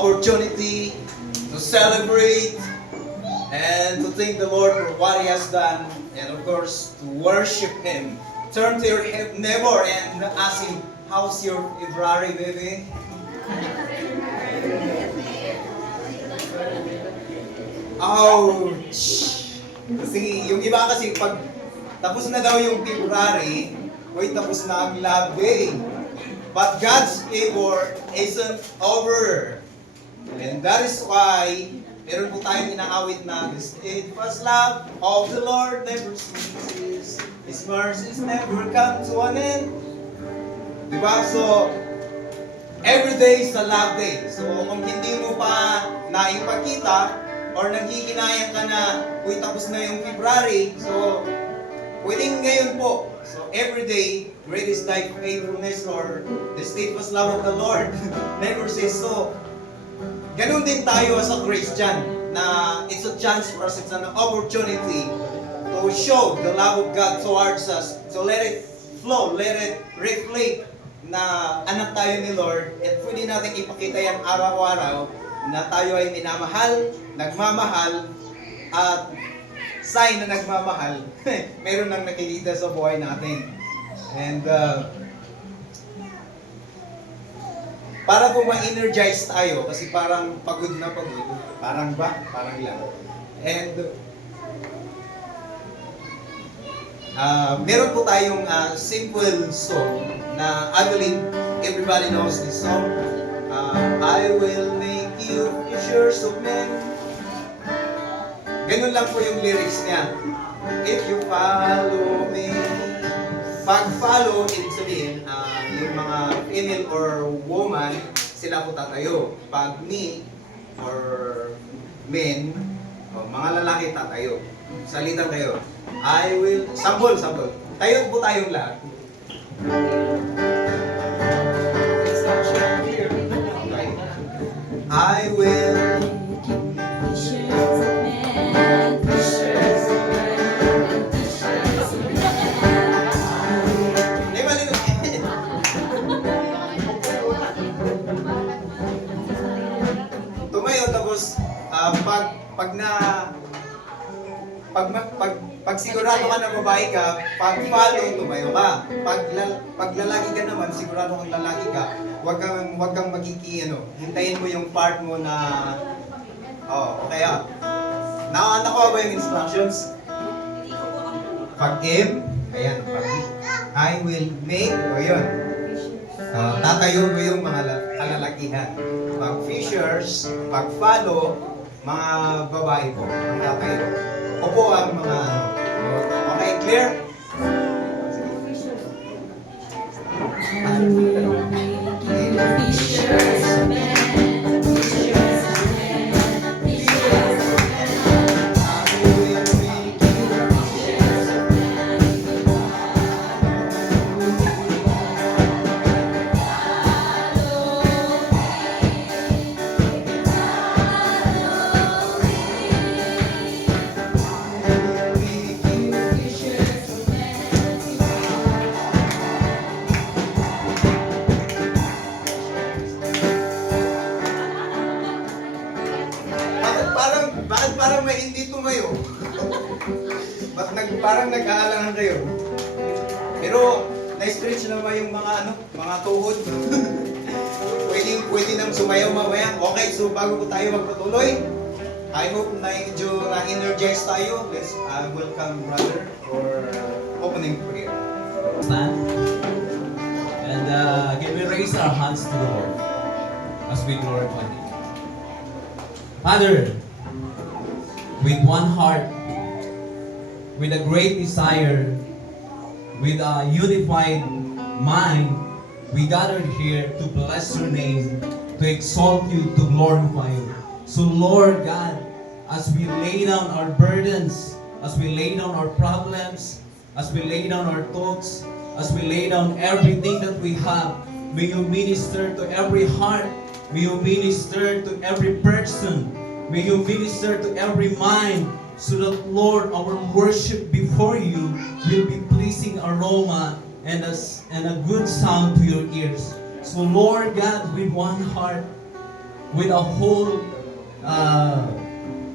opportunity to celebrate and to thank the Lord for what He has done, and of course to worship Him. Turn to your neighbor and ask him, "How's your February, baby?" Ouch! Kasi yung iba kasi pag tapos na daw yung February, wait, tapos na ang love day. But God's favor isn't over. And that is why meron po tayong inaawit na the steadfast love of the Lord never ceases. His mercies never come to an end. Diba? So, every day is a love day. So, kung hindi mo pa naipakita or naghihinayang ka na, uy, tapos na yung February, so, pwedeng ngayon po. So, every day, great is thy faithfulness, or the steadfast love of the Lord never ceases. So, ganun din tayo as a Christian, na it's a chance for us, it's an opportunity to show the love of God towards us. So let it flow, let it reflect na anak tayo ni Lord, at pwede natin ipakita yan araw-araw na tayo ay minamahal, nagmamahal, at sign na nagmamahal, meron nang nakikita sa buhay natin. And para po ma-energize tayo, kasi parang pagod na pagod, parang lang. And meron po tayong simple song na I believe everybody knows this song. I will make you fishers of men. Ganun lang po yung lyrics niya. If you follow me. Pag follow, ibig sabihin, yung mga female or woman, sila po tatayo. Pag me or men, mga lalaki tatayo. Salitan kayo. I will, sample. Tayo po tayong lahat. Okay. I will tumayo, tapos pag sigurado ka na babae ka, pag follow, tumayo ka. Pag lalaki ka naman, sigurado kang lalaki ka, wag kang hintayin mo yung part mo na, okay nakuha ba yung instructions? Pag if, ayan, pag I will make, yun. Tatayo mo yung mga kalalakihan. Pag fishers, pag follow, mga babae po, ang tatayo. Opo ang mga okay, clear? Bakit parang may hindi tumayo? Parang nag-aalangan kayo? Pero na-stretch naman yung mga tuhod. pwede nang sumayaw mamaya. Okay, so bago po tayo magpatuloy, I hope na medyo na-energize tayo. Let's welcome brother for opening prayer. Stand. And can we raise our hands to the Lord as we glorify Him. Father, with one heart, with a great desire, with a unified mind, we gathered here to bless your name, to exalt you, to glorify you. So Lord God, as we lay down our burdens, as we lay down our problems, as we lay down our thoughts, as we lay down everything that we have, may you minister to every heart, may you minister to every person, may you minister to every mind, so that, Lord, our worship before you will be pleasing aroma and a good sound to your ears. So, Lord God, with one heart, with a whole,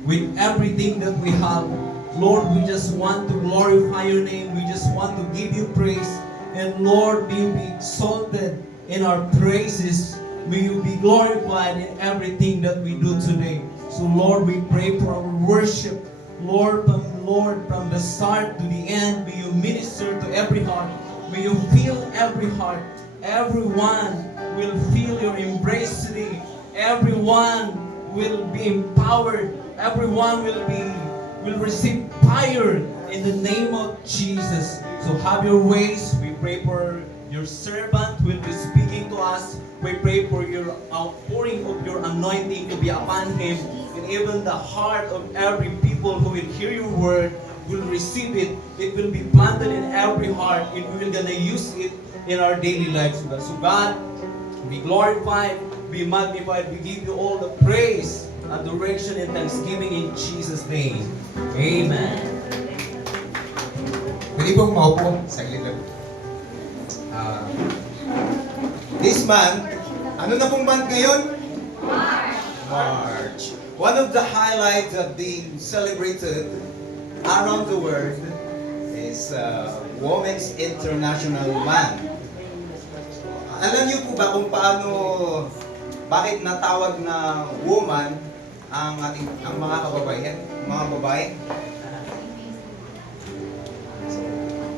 with everything that we have. Lord, we just want to glorify your name. We just want to give you praise. And Lord, may you be exalted in our praises. May you be glorified in everything that we do today. So Lord, we pray for our worship. Lord, from the start to the end, may you minister to every heart. May you feel every heart. Everyone will feel your embrace today. Everyone will be empowered. Everyone will receive fire in the name of Jesus. So have your ways. We pray for your servant who will be speaking to us. We pray for your outpouring of your anointing to be upon him. And even the heart of every people who will hear your word will receive it. It will be planted in every heart, and we will gonna use it in our daily lives. So God, be glorified, be magnified. We give you all the praise, adoration, and thanksgiving in Jesus' name. Amen. Pwede pong maupo, saglit lang. This month, ano na pong month ngayon? March. One of the highlights that being celebrated around the world is Women's International Month. Alam niyo po ba kung paano, bakit natawag na woman ang mga kababaihan, mga babae?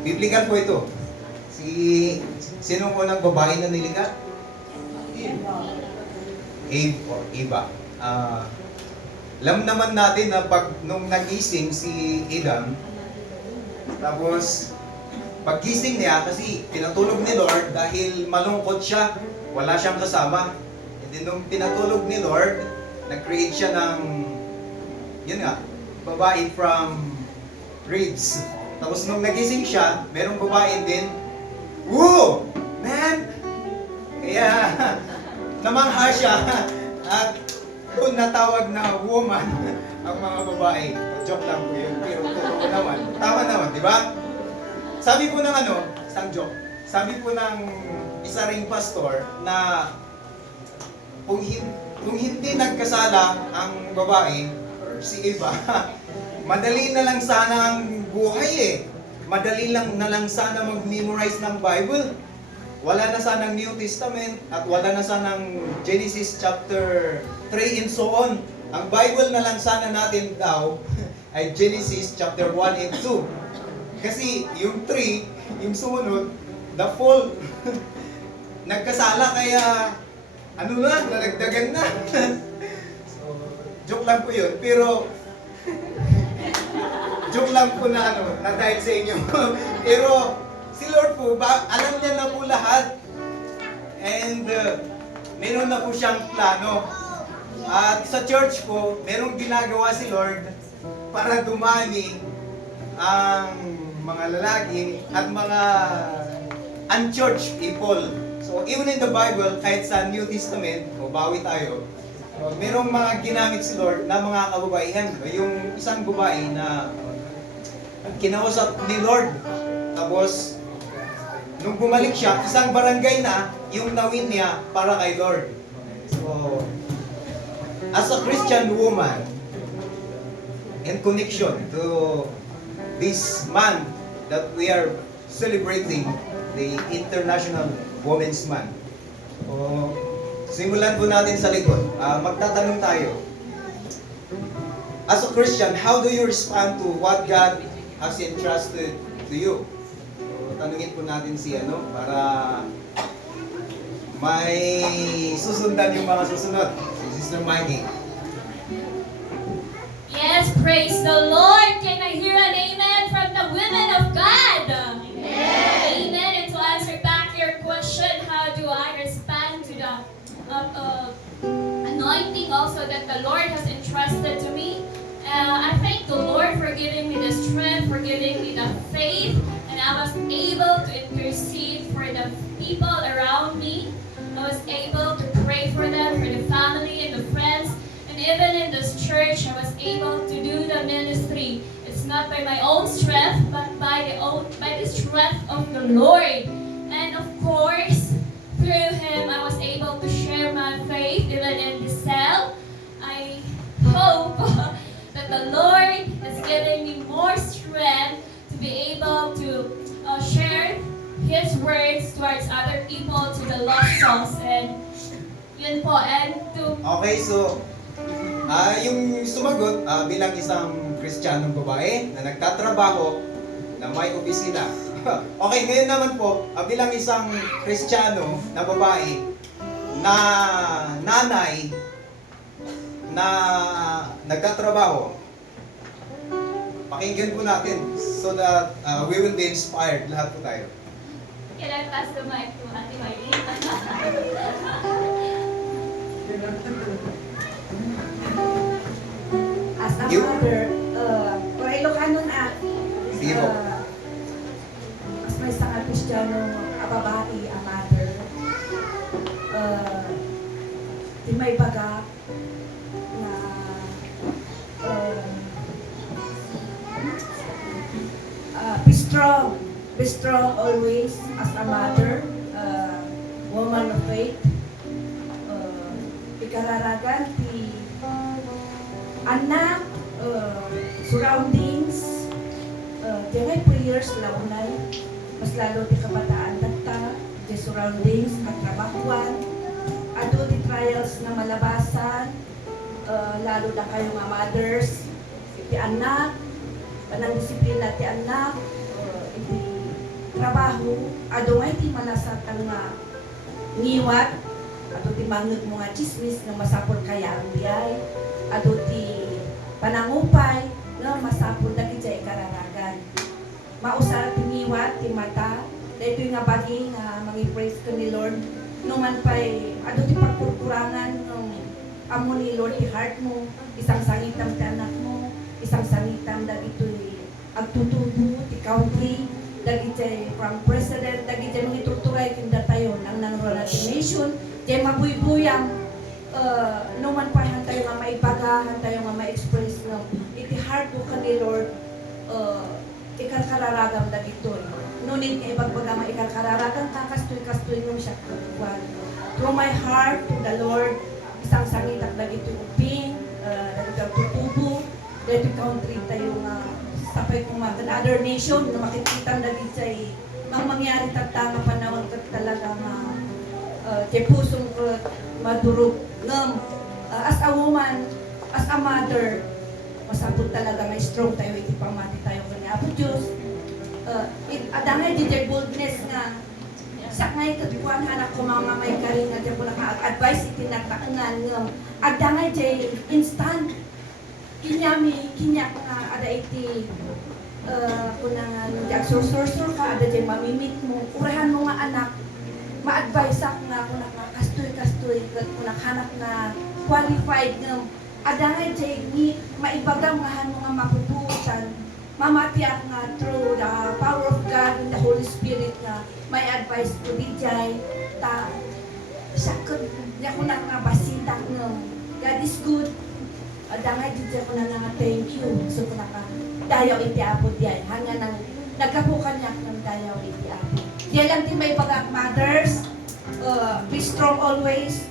Biblical po ito. Sino po ng babae na nilikha? Eva. Alam naman natin na nung nagising si Adam, tapos paggising niya, kasi pinatulog ni Lord dahil malungkot siya, wala siyang kasama. And then nung pinatulog ni Lord, nag-create siya ng, yun nga, babae from ribs. Tapos nung nagising siya, merong babae din, woo! Man! Kaya, namangha siya. At doon natawag na woman ang mga babae. Joke lang po yun, pero totoo naman. Tama naman, di ba? Sabi po ng isang joke. Sabi po ng isa ring pastor na kung hindi nagkasala ang babae, or si Eva, madali na lang sana ang buhay eh. Madali lang na lang sana mag-memorize ng Bible. Wala na sanang New Testament at wala na sanang Genesis chapter 3 and so on. Ang Bible na lang sana natin daw ay Genesis chapter 1 and 2. Kasi yung 3, yung sumunod, the fall, nagkasala kaya nalagdagan na. So, joke lang po yun. Pero, joke lang po na na dahil sa inyo. Pero, si Lord po, alam niya na po lahat. And, meron na po siyang plano. At sa church po, merong ginagawa si Lord para dumami ang mga lalaki at mga unchurched people. So, even in the Bible, kahit sa New Testament, o bawi tayo, merong mga ginamit si Lord na mga kababaihan. Yung isang babae na kinausap ni Lord. Tapos, nung bumalik siya, isang barangay na yung nawin niya para kay Lord. So, as a Christian woman, in connection to this month that we are celebrating, the International Women's Month. So, simulan po natin sa likod. Magtatanong tayo. As a Christian, how do you respond to what God has entrusted to you? So, tanungin po natin si para may susundan yung mga susunod. Si Sister Maggie. Yes, praise the Lord. Can I hear an amen from the women of God? Amen. Amen. And to answer back your question, how do I respond to the anointing also that the Lord has entrusted to me? I thank the Lord for giving me the strength, for giving me the faith, and I was able to intercede for the people around me. I was able to pray for them, for the family and the friends. And even in this church, I was able to do the ministry. It's not by my own strength, but by the strength of the Lord. And of course, through Him, I was able to share my faith even in the cell. words towards other people, to the lost souls, and yun po, and to Okay, so yung sumagot bilang isang Kristiyanong babae na nagtatrabaho na may opisina. Okay, ngayon naman po, bilang isang Kristiyano na babae na nanay na nagtatrabaho. Pakinggan po natin so that we will be inspired. Lahat po tayo. can I pass the mic to Ate Maylene? As a You- mother, or Ilocano na, Sige po. as may isang Kristiyano, babae, a mother, di may baga na be strong always as a mother, woman of faith, ikararagan ti anak, surroundings, di prayers launay, mas lalo ti kabataan dagta, di surroundings, katrabahuan, ado di trials na malabasan, lalo na kayo nga mothers, ti anak, panang disiplina ti anak, iti trabaho, ado nga iti malasatan nga ngiwat, ato ti mangeg mo nga chismis nga masapol kaya ang biyay, ato ti panangupay nga masapol dagiti jay kararagan. Mausar ti ngiwat ti mata, dayto nga bagi nga mangi-praise ka ni Lord, no man pay ato ti pagkurkurangan ng amo ni Lord ti heart mo, isang sangitam ti anak mo, isang sangitam dagitoy agtutubo ti country, dagiti from president, dagiti mga ituturay kinda tayo nang nangrola ti nation, di mabuybuyang no man pa tayo nga maipagahan tayo nga ma-express no iti heart ko ka ni Lord ikarkararagam dagitoy nunit nga ibagbaga maikarkararagam kakastoy-kastoy nung siya kuwan through my heart to the Lord isang sangitak dagitoy uping dagitoy tutubo dagitoy country tayo nga sapay kung other nation na makikita dagitoy nang mangyari tatanga panahon kat talaga nga ti pusong ko madurog ngam as a woman, as a mother, masabot talaga may strong tayo iti pamati tayo kanya Apo Diyos. Adangay di jay boldness nga sak ngay katuan hanak ko mga may karing nga ko naka-advise iti nataangan ngam adangay jay instant kinyami kinyak nga ada iti kunang sursur ka ada jay mamimit mo urahan mo nga anak ma-advise ak nga kung kastoy-kastoy kung hanap na qualified nga adangay jay ni maibagam nga hano nga mapuputan mamatiak nga through the power of God and the Holy Spirit nga may advice ko di jay ta sakot niya ko nga basitak nga God is good adangay di jay ko na nga thank you so ko na ka dayaw iti apo diay hanga nang nagkapukan niya ng dayaw iti apo diyan lang ti may bagak mothers be strong always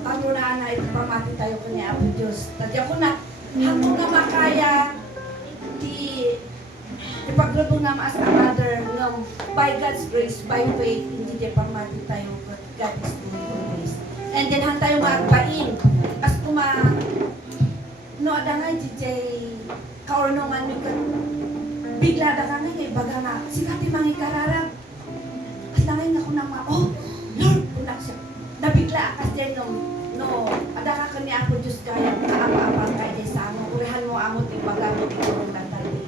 pangunaan na ipamati tayo kanya Apo Diyos tadya ko na hanggang nga makaya ti paglubong na as a mother ng by God's grace, by faith hindi di pamati tayo but God is doing always and then hang tayo maagpain as kuma no adangay jay kaornongan mi ka bigla da kami kay baga nga sikati mangi kararag at langay nga ko na oh Lord kunak siya nabigla akas dyan no ada ka kani ako Diyos kaya kaapa-apa kaya dyan sa amo urahan mo amo ti baga mo ti kurong tantali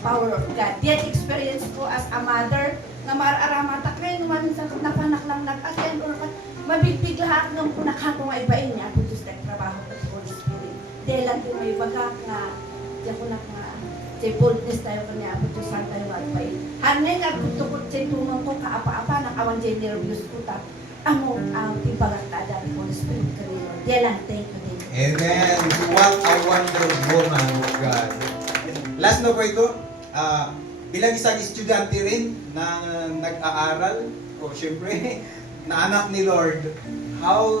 power of God yan experience ko as a mother nga mararamatak ngayon naman sa napanak lang nag-attend or mabigbigla ng kunakha ko nga ibain niya ako Diyos nagtrabaho ko sa Holy Spirit dahil lang yung may baga nga dyan ko na jay boldness tayo kanya Apo Diyos saan tayo magpay. Hangay nga tukot jay tumang ko kaapa-apa ng awan jay nervyos ko ta. Amo ang tibagat ta dati ko Spirit kanino. Diyan lang, thank you. Amen. What a wonder woman of God. Last na po ito, bilang isang estudyante rin na nag-aaral, o syempre, na anak ni Lord, how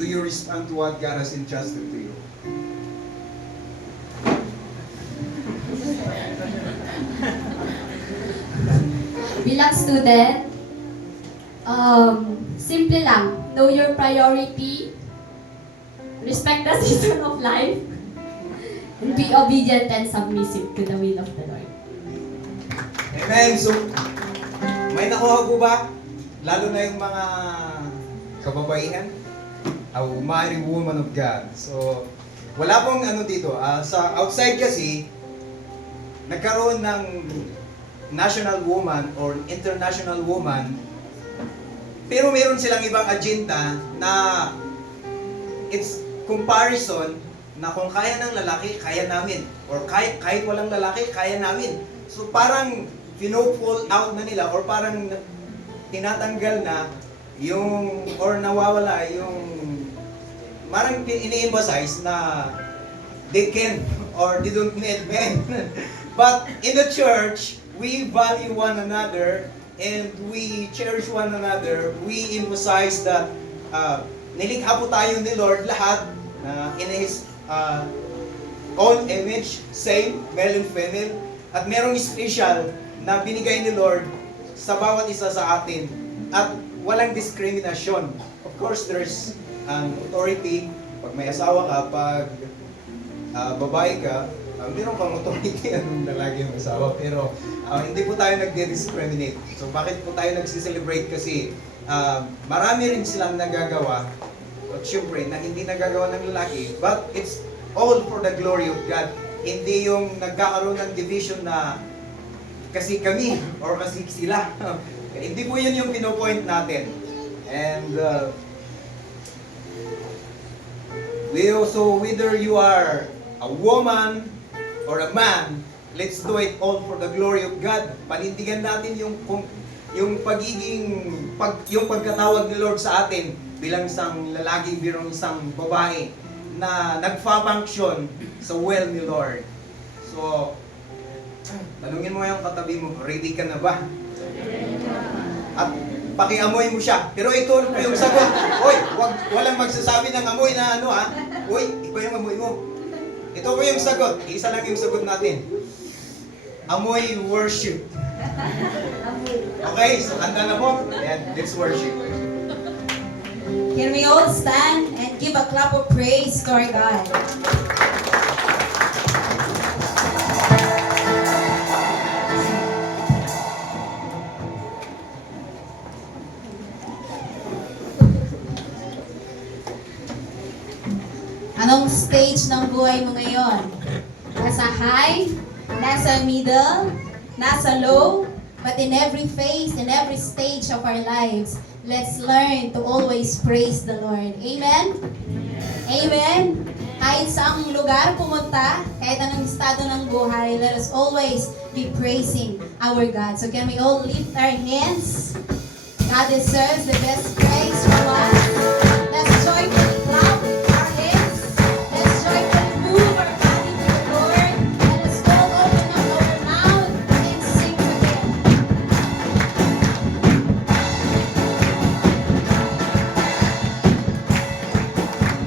do you respond to what God has entrusted to you? Bilang student, Simple lang. Know your priority. Respect the season of life. And be obedient and submissive to the will of the Lord. Amen. So, may nakuha po ba? Lalo na yung mga kababaihan? A mighty woman of God. So, wala pong ano dito. Sa outside kasi, nagkaroon ng national woman or international woman, pero meron silang ibang agenda na it's comparison na kung kaya ng lalaki, kaya namin. Or kahit walang lalaki, kaya namin. So parang pino-pull out na nila or parang tinatanggal na yung or nawawala yung parang ini-emphasize na they can or they don't need men. But in the church, we value one another and we cherish one another. We emphasize that nilikha po tayo ni Lord lahat in His own image, same, male and female. At merong special na binigay ni Lord sa bawat isa sa atin. At walang diskriminasyon. Of course, there's an authority. Pag may asawa ka, pag babae ka, meron kang authority anong lalaki yung asawa. Pero hindi po tayo nagde-discriminate. So bakit po tayo nagsiselebrate? Kasi marami rin silang nagagawa. At syempre, na hindi nagagawa ng lalaki. But it's all for the glory of God. Hindi yung nagkakaroon ng division na kasi kami or kasi sila. Hindi po yun yung pinopoint natin. And we also, whether you are a woman or a man, let's do it all for the glory of God. Panindigan natin yung pagkatawag ni Lord sa atin bilang isang lalaki, bilang isang babae na nagfa-function sa will ni Lord. So, tanungin mo yung katabi mo, ready ka na ba? At pakiamoy mo siya. Pero ito po yung sagot. Hoy, walang magsasabi ng amoy na ano ha. Hoy, iba yung amoy mo. Ito po yung sagot. Isa lang yung sagot natin. Amoy worship. Okay, so handa na po. Ayan, let's worship. Can we all stand and give a clap of praise to our God? Anong stage ng buhay mo ngayon? Nasa high, nasa middle, nasa low, but in every phase, in every stage of our lives, let's learn to always praise the Lord. Amen? Amen? Kahit saang lugar pumunta, kahit anong estado ng buhay, let us always be praising our God. So can we all lift our hands? God deserves the best praise from us. Let's joyfully clap our hands. Let's joyfully move our body to the Lord. Let us all open up our mouth and sing to Him.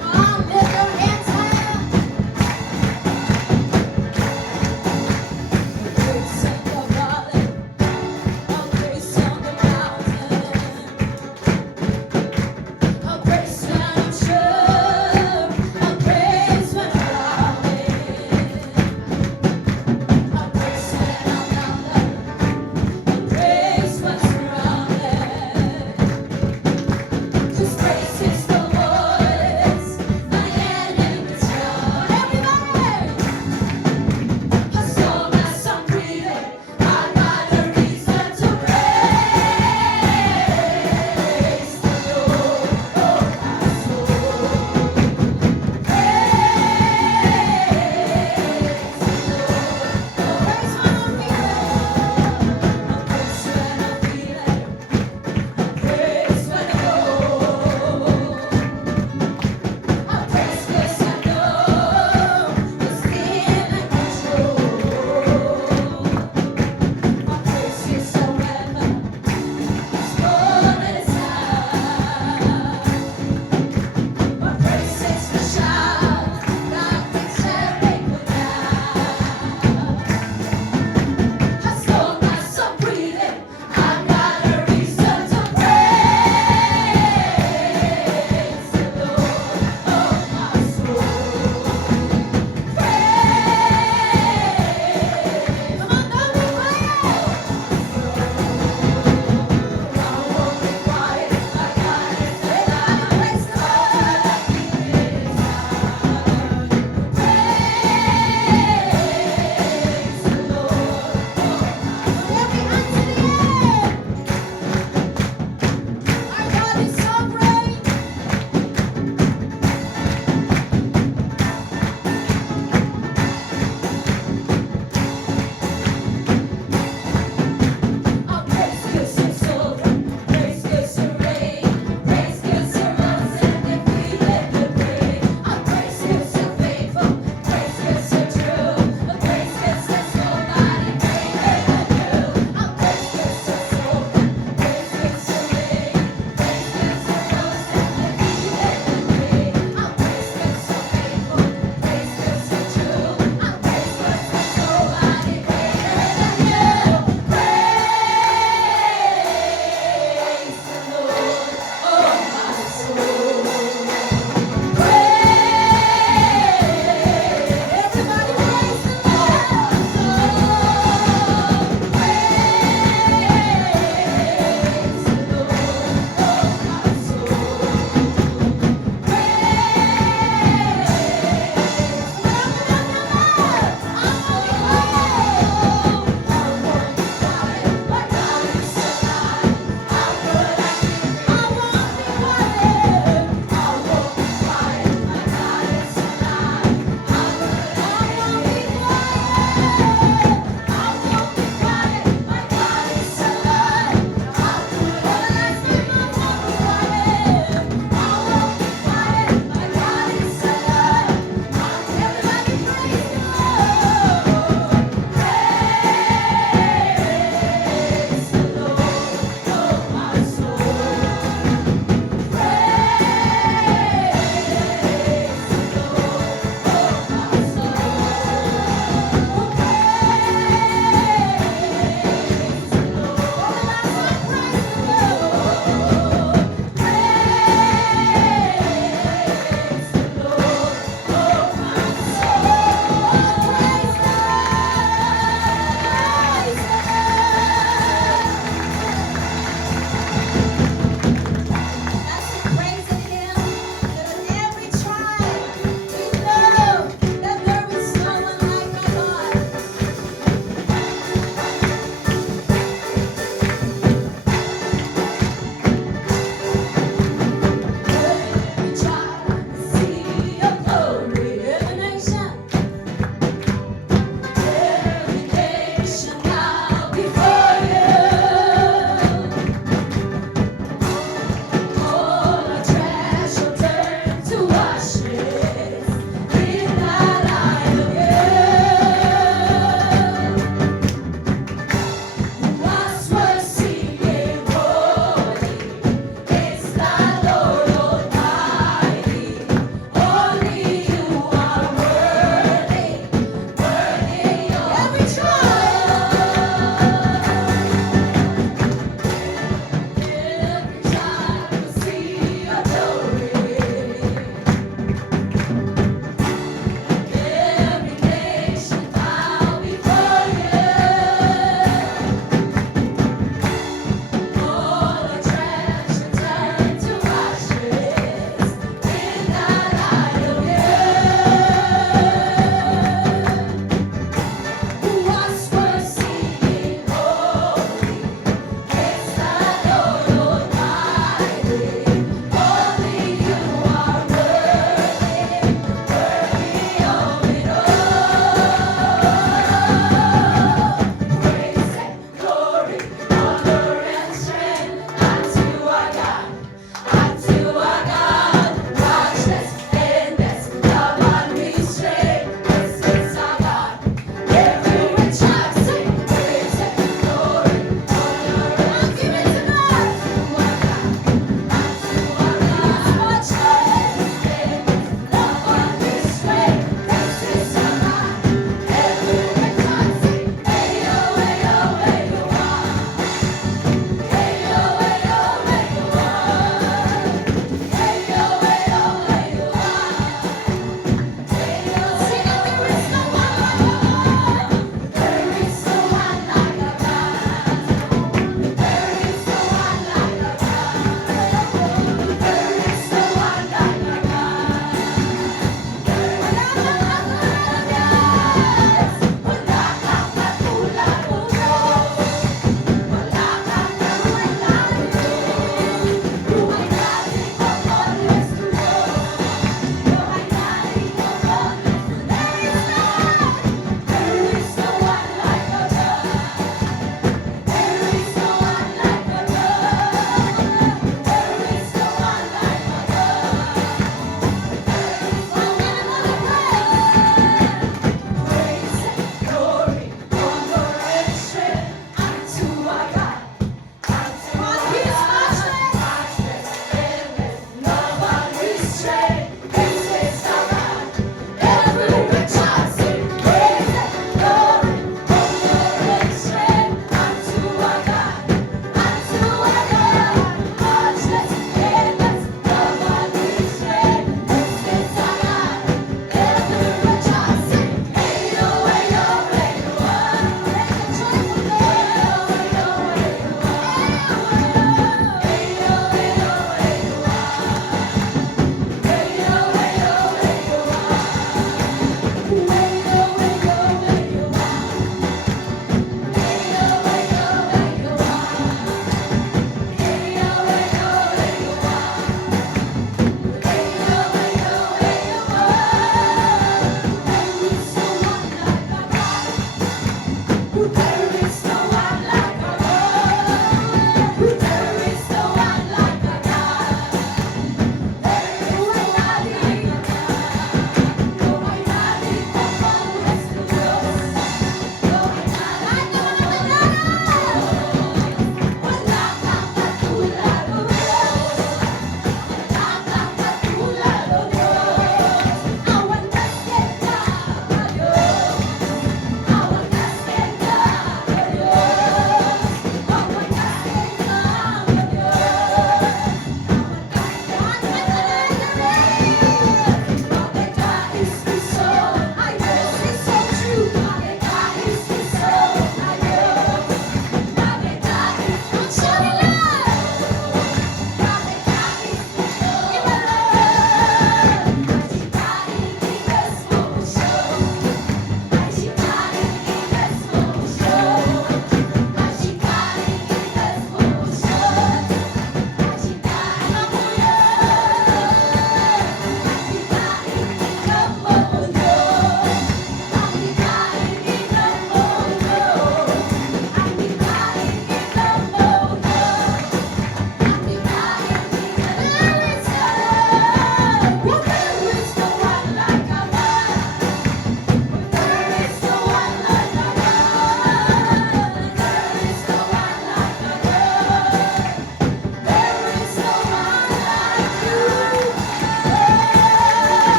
Come on, lift your hands higher. Praise in the valley, praise on the mountain.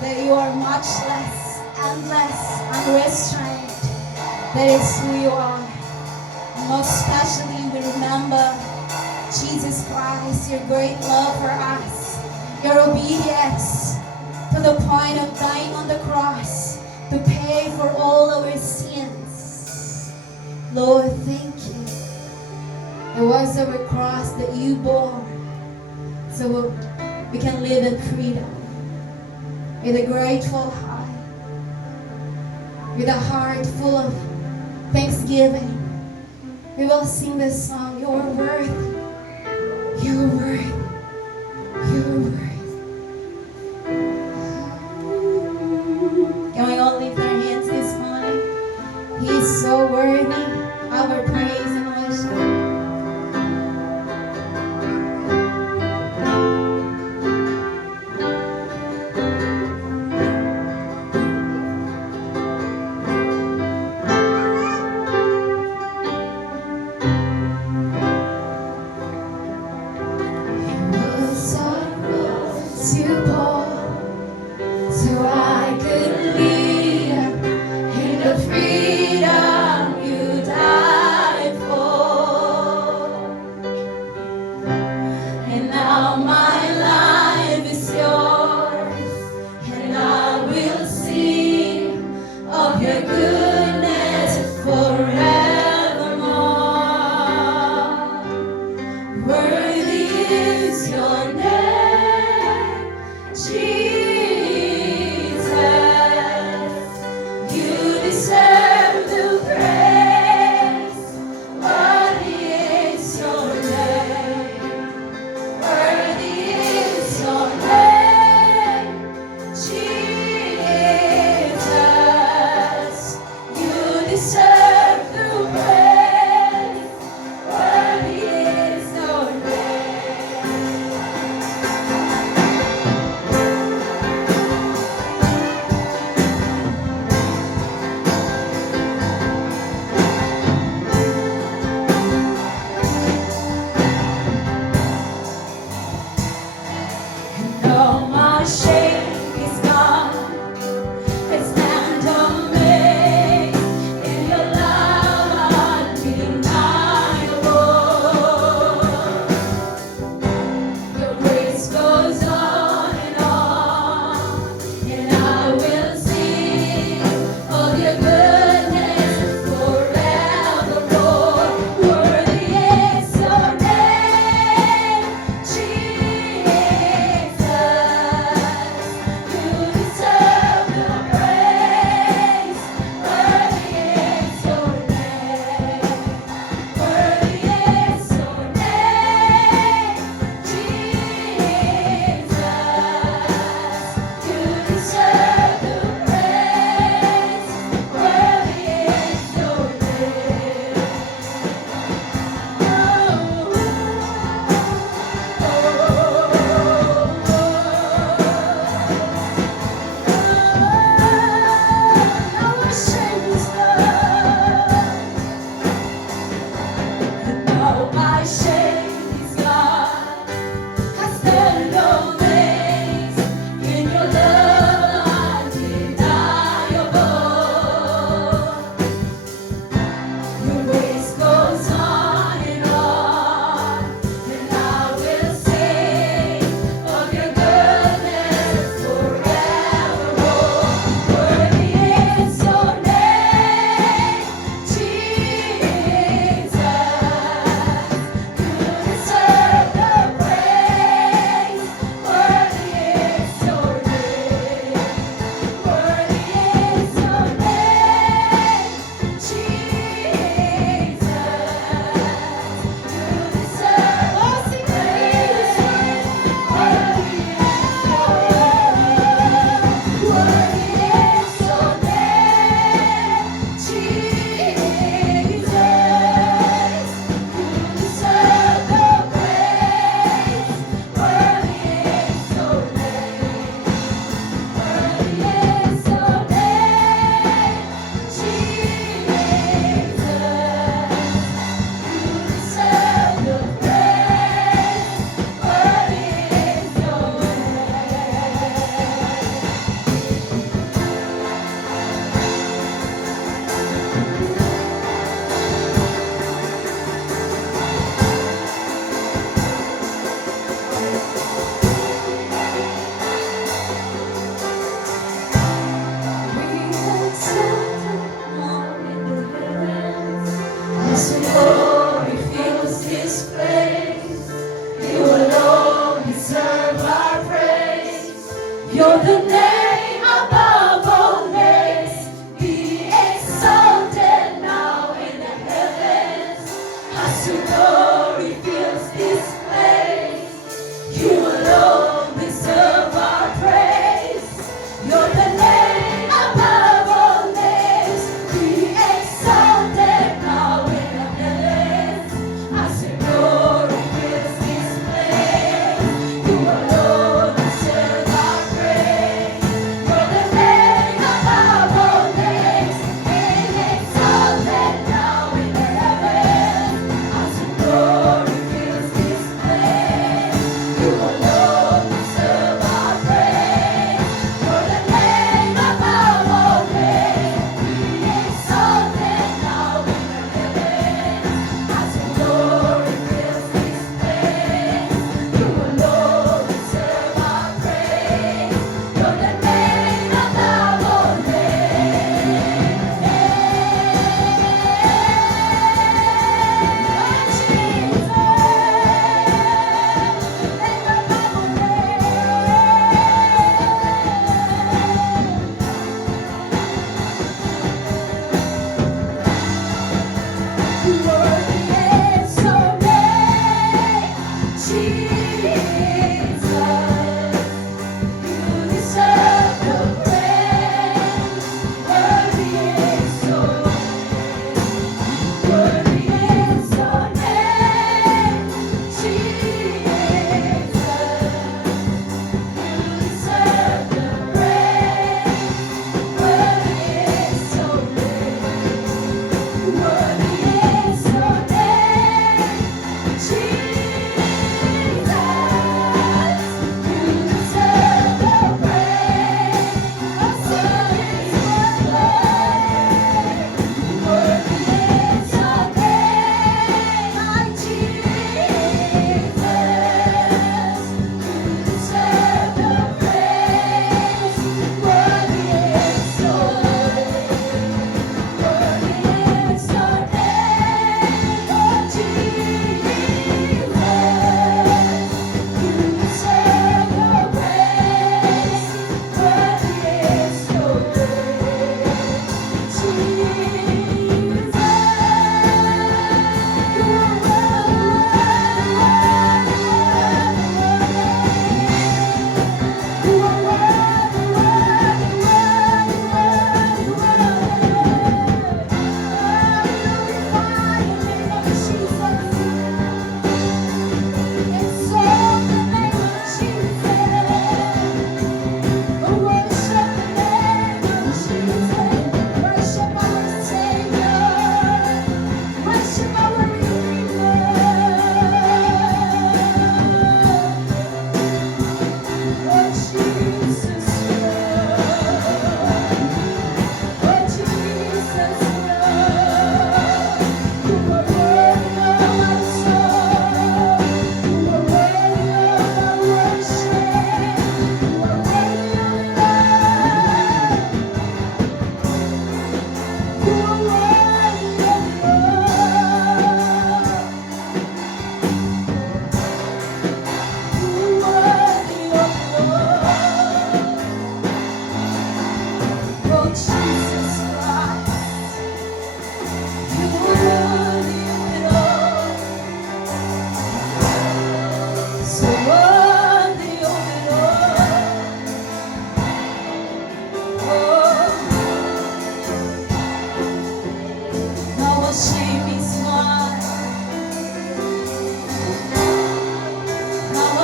that you are matchless, endless, unrestrained. That is who you are. Most especially, we remember Jesus Christ, your great love for us, your obedience to the point of dying on the cross to pay for all our sins. Lord, thank you. It was our cross that you bore so we can live in freedom. With a grateful heart, with a heart full of thanksgiving, we will sing this song. You are worthy. You are worthy. You are worthy. Can we all lift our hands this morning? He is so worthy. Our praise and worship. So I could live in the freedom you died for. And now my life is yours, and I will sing of your goodness forevermore. Worthy is your name, Jesus. You deserve the praise. Worthy is your name. Worthy is your name, Jesus. You deserve the praise. Worthy is your name. You're the name above all names. Be exalted now in the heavens. As your glory fills this place. You alone deserve our praise. You're the name above all names. Be exalted now in the heavens. As your glory fills this place. You alone deserve our praise. You're the name above all names. Be exalted now in the heavens. As your glory fills this place. You alone deserve our praise. You're the name above all names. Be exalted now in the heavens. As your glory fills this place. You alone deserve our praise. You're the name above all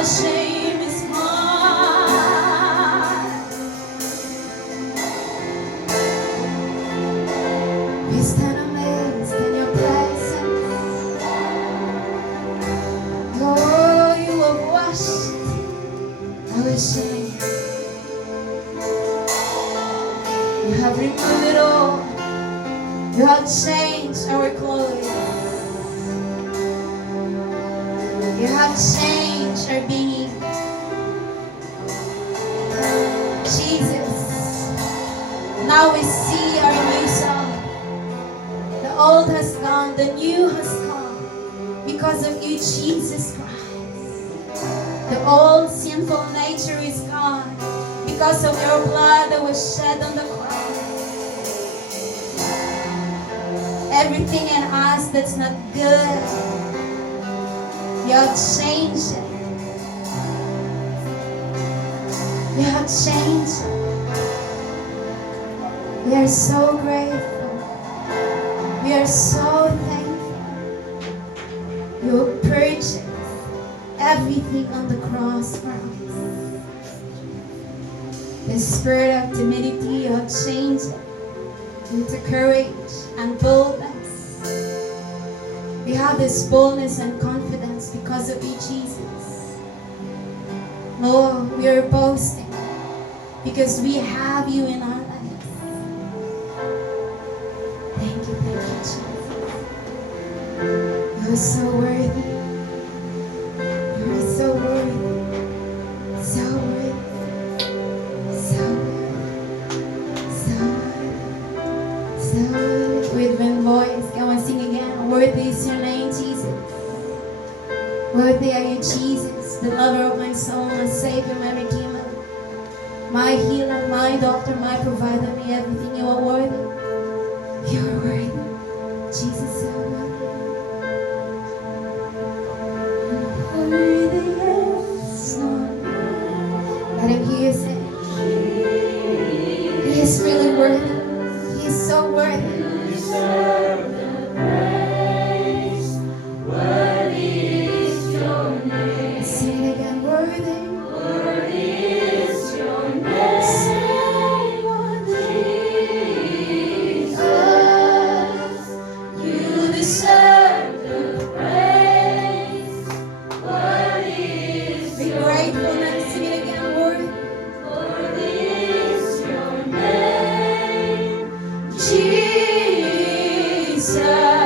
shame is mine. We stand amazed in your presence. Oh, you have washed our shame. You have removed it all. You have changed our clothes. You have changed our being. Jesus, now we see our new self. The old has gone, the new has come because of you, Jesus Christ. The old sinful nature is gone because of your blood that was shed on the cross. Everything in us that's not good, you have changed it. You have changed it. We are so grateful. We are so thankful. You purchased everything on the cross for us. The spirit of timidity, you have changed it into courage and boldness. We have this boldness and confidence because of you, Jesus. Lord, we are boasting because we have you in our lives. Thank you, Jesus. You are so worthy. You are so worthy. So worthy. So worthy. So worthy. So worthy. With one voice, come on, sing again. Worthy is your name, Jesus. Worthy are you, Jesus, the lover of my soul, my Savior, my Redeemer, my healer, my doctor, my provider, me everything. You are worthy. You are worthy. Jesus, you are worthy. Worthy is Lord. Let him hear you say, He is really worthy. He is so worthy. Sing it again, worthy. You deserve the praise. Be grateful and sing it again, worthy.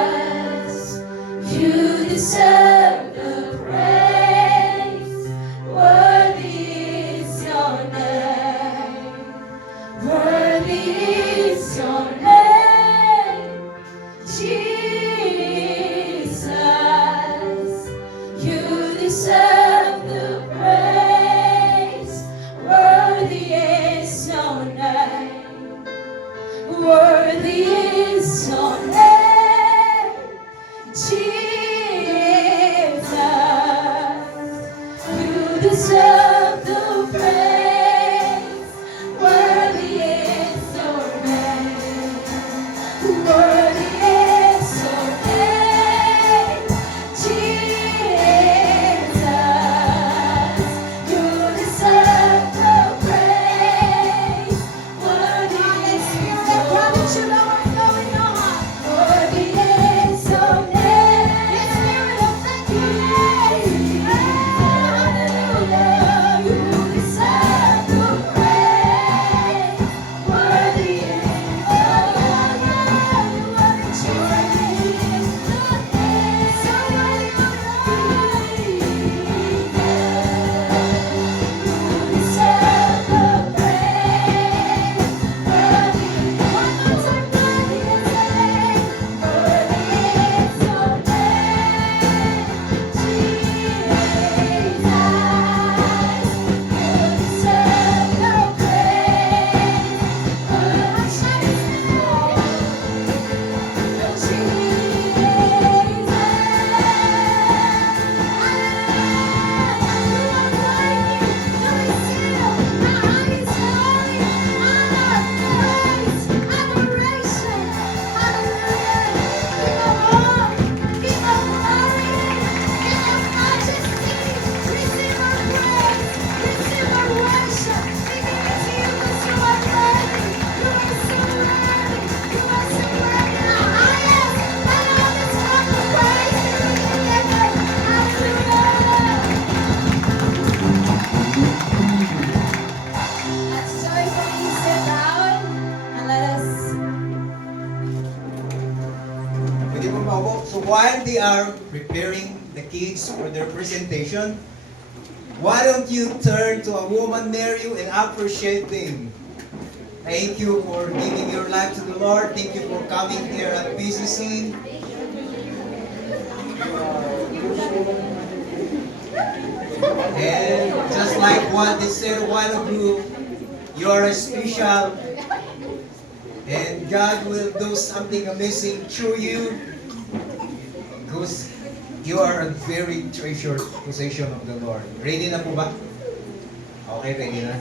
Jesus, you deserve the praise. Worthy is your name. Worthy is your name. Jesus, you deserve the praise. Worthy is your name. Worthy is your name, Jesus. You deserve the praise. Worthy is your name. Worthy is your name, Jesus. You deserve the praise. Worthy is your name. Worthy is your So while they are preparing the kids for their presentation, why don't you turn to a woman near you and appreciate them? Thank you for giving your life to the Lord. Thank you for coming here at PCC. And just like what they said a while ago, You are special. And God will do something amazing through you. Because you are a very treasured possession of the Lord. Ready na po ba? Okay, ready na.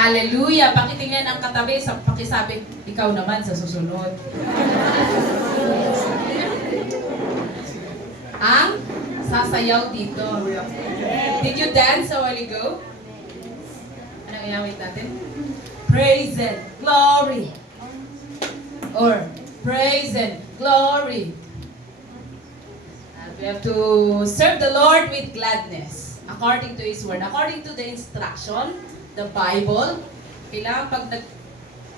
Hallelujah! Pakitingnan ang katabi sa pakisabi, ikaw naman sa susunod. Ang sasayaw dito. Did you dance a while ago? Anong iawit natin? Praise and glory. Or praise and glory. We have to serve the Lord with gladness, according to His Word. According to the instruction, the Bible, kailangan pag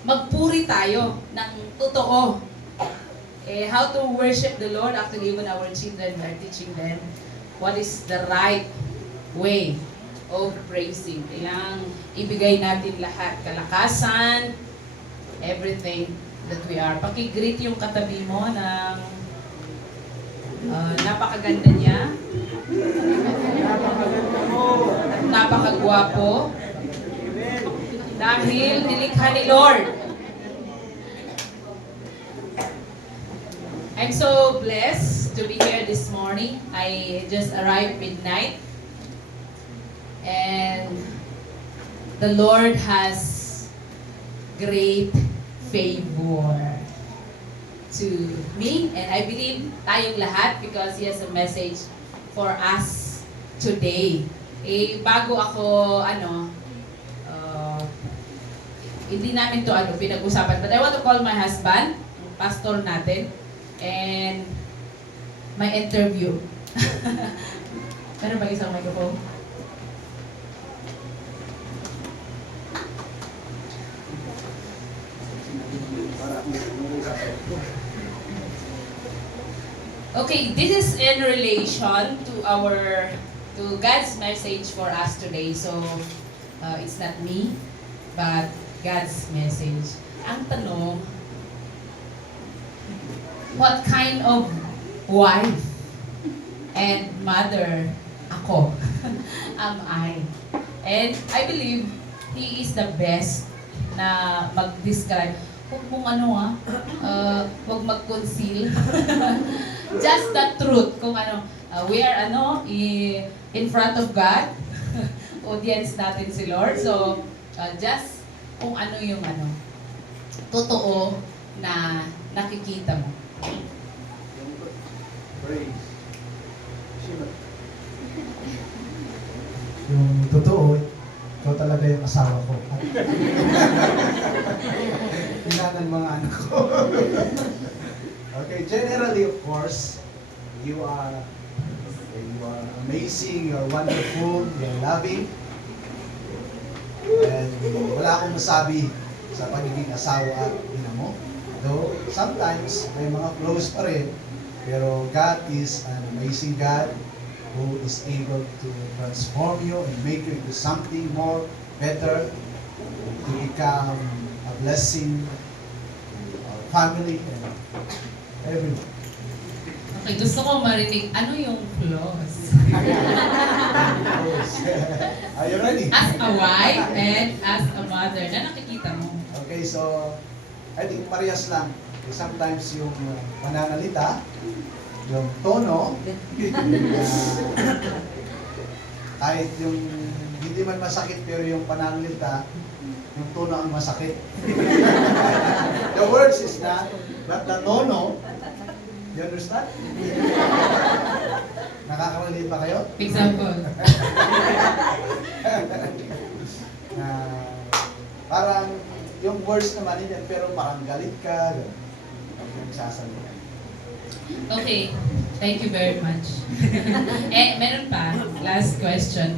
magpuri tayo ng totoo. How to worship the Lord, actually even our children, we are teaching them what is the right way of praising. Kailangan ibigay natin lahat, kalakasan, everything that we are. Pakigreet yung katabi mo ng napakaganda niya, napakagwapo, dahil nilikha ni Lord. I'm so blessed to be here this morning. I just arrived midnight. And the Lord has great favor to me. And I believe tayong lahat because He has a message for us today. Bago ako, hindi namin to pinag-usapan. But I want to call my husband, pastor natin, and my interview. Meron ba isang microphone? Okay, this is in relation to God's message for us today. So, it's not me, but God's message. Ang tanong, what kind of wife and mother ako am I? And I believe He is the best na mag-describe. Huwag mong huwag mag-conceal. Just the truth. Kung we are in front of God. Audience natin si Lord. So, just kung ano yung totoo na nakikita mo. Yung totoo, ikaw talaga yung asawa ko. Inanan mga anak ko. Okay, generally, of course, you are amazing, you are wonderful, you are loving. And wala akong masabi sa pagiging asawa at ina mo. Though, sometimes, may mga flaws pa rin. Pero God is an amazing God who is able to transform you and make you into something more better, to become a blessing to our family and everyone. Okay, gusto ko marinig, ano yung flaws? Are you ready? As a wife and as a mother, na nakikita mo. Okay, so I think parehas lang. Sometimes yung pananalita, yung tono, kahit yung hindi man masakit pero yung pananalita, yung tono ang masakit. The words is not, but the tono. You understand? Nakaka-relate ba kayo? Example. Na parang yung words naman hindi, pero parang galit ka, nagsasalita. Okay, thank you very much. Meron pa, last question.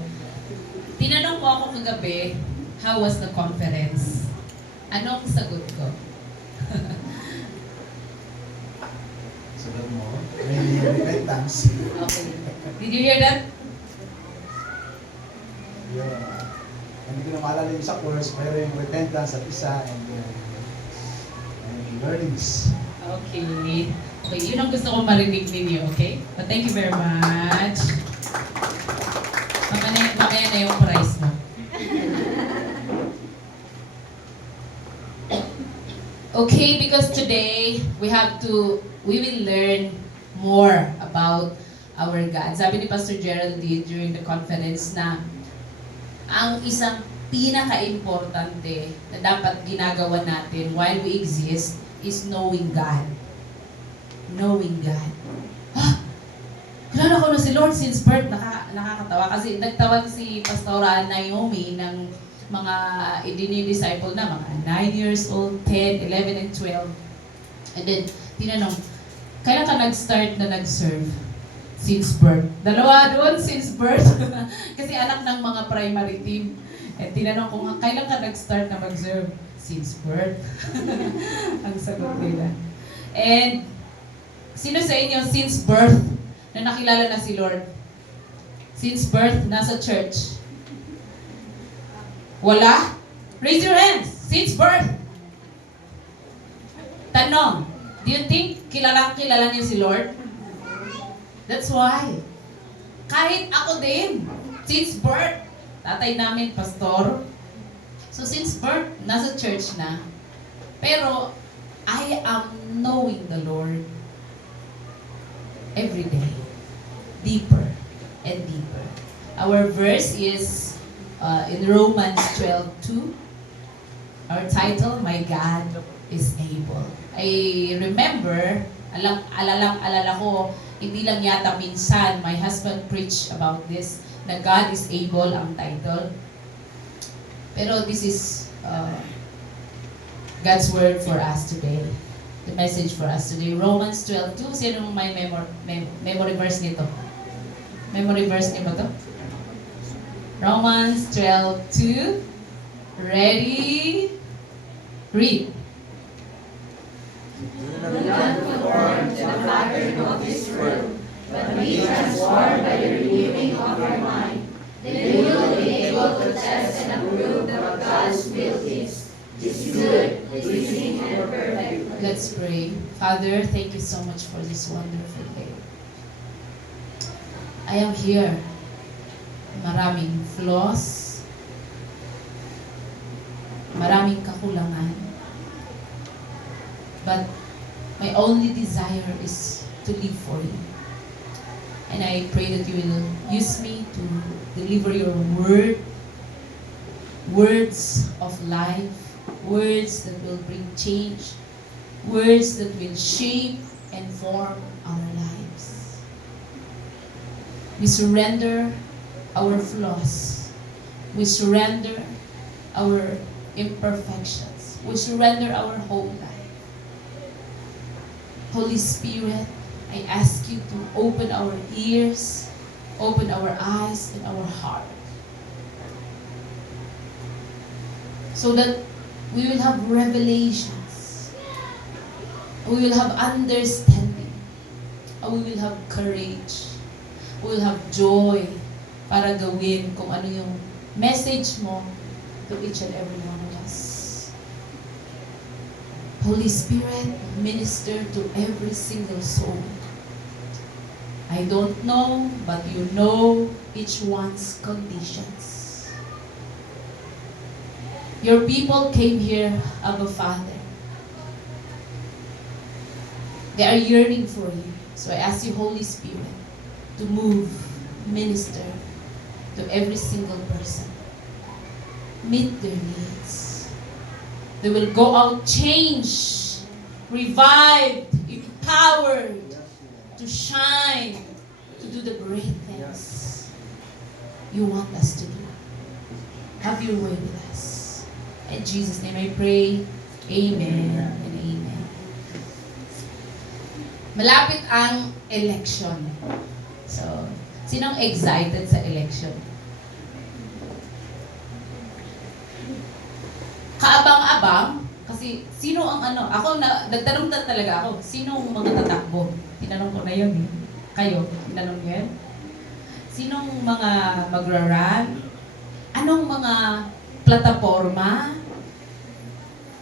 Tinanong ko ako kagabi, how was the conference? Anong sagot ko? Sagot mo, may repentance. Okay. Did you hear that? Yeah. Hindi ko na maalala yung sa course, pero yung repentance at isa and learnings. Okay. Okay, yun ang gusto kong marinig ninyo, okay? But thank you very much. Mamaya na yung prize mo. Okay, because today we will learn more about our God. Sabi ni Pastor Gerald during the conference na ang isang pinaka-importante na dapat ginagawa natin while we exist is knowing God. Knowing God. Kilala ko na si Lord since birth. Nakakatawa kasi nagtawag si Pastora Naomi ng mga idini-disciple na, mga 9 years old, 10, 11, and 12. And then, tinanong, kailan ka nag-start na nag-serve? Since birth. Dalawa doon, since birth. Kasi anak ng mga primary team. Eh, tinanong ko nga, kailan ka nag-start na mag-serve? Since birth. Ang sagot nila. And, sino sa inyo since birth na nakilala na si Lord? Since birth, nasa church? Wala? Raise your hands. Since birth. Tanong, do you think kilala niyo si Lord? That's why. Kahit ako din, since birth, tatay namin, pastor. So since birth, nasa church na. Pero, I am knowing the Lord every day. Deeper and deeper. Our verse is in Romans 12:2. Our title, My God is Able. I remember, alala ko, hindi lang yata minsan, my husband preached about this, na God is able ang title. Pero this is God's word for us today. The message for us today. Romans 12:2. Sinong may memory verse nito? Memory verse niyo ba to? Romans 12:2. Ready? Read. Let's pray. Father, thank you so much for this wonderful day. I am here. Maraming flaws. Maraming kakulangan. But my only desire is to live for you. And I pray that you will use me to deliver your word, words of life, words that will bring change, words that will shape and form our lives. We surrender our flaws. We surrender our imperfections. We surrender our whole life. Holy Spirit, I ask you to open our ears, open our eyes and our heart, so that we will have revelations, we will have understanding, and we will have courage, we will have joy para gawin kung ano yung message mo to each and every one of us. Holy Spirit, minister to every single soul. I don't know, but you know each one's conditions. Your people came here, Abba Father. They are yearning for you. So I ask you, Holy Spirit, to move, minister to every single person. Meet their needs. They will go out changed, revived, empowered to shine, to do the great things you want us to do. Have your way with us. In Jesus' name I pray, amen and amen. Malapit ang election. So, sinong excited sa election? Kaabang-abang, kasi sino ang nagtanong talaga ako, sino ang mga tatakbo? Tinanong ko na yun eh. Kayo, tinanong niyo yun? Sinong mga magra-run? Anong mga plataforma?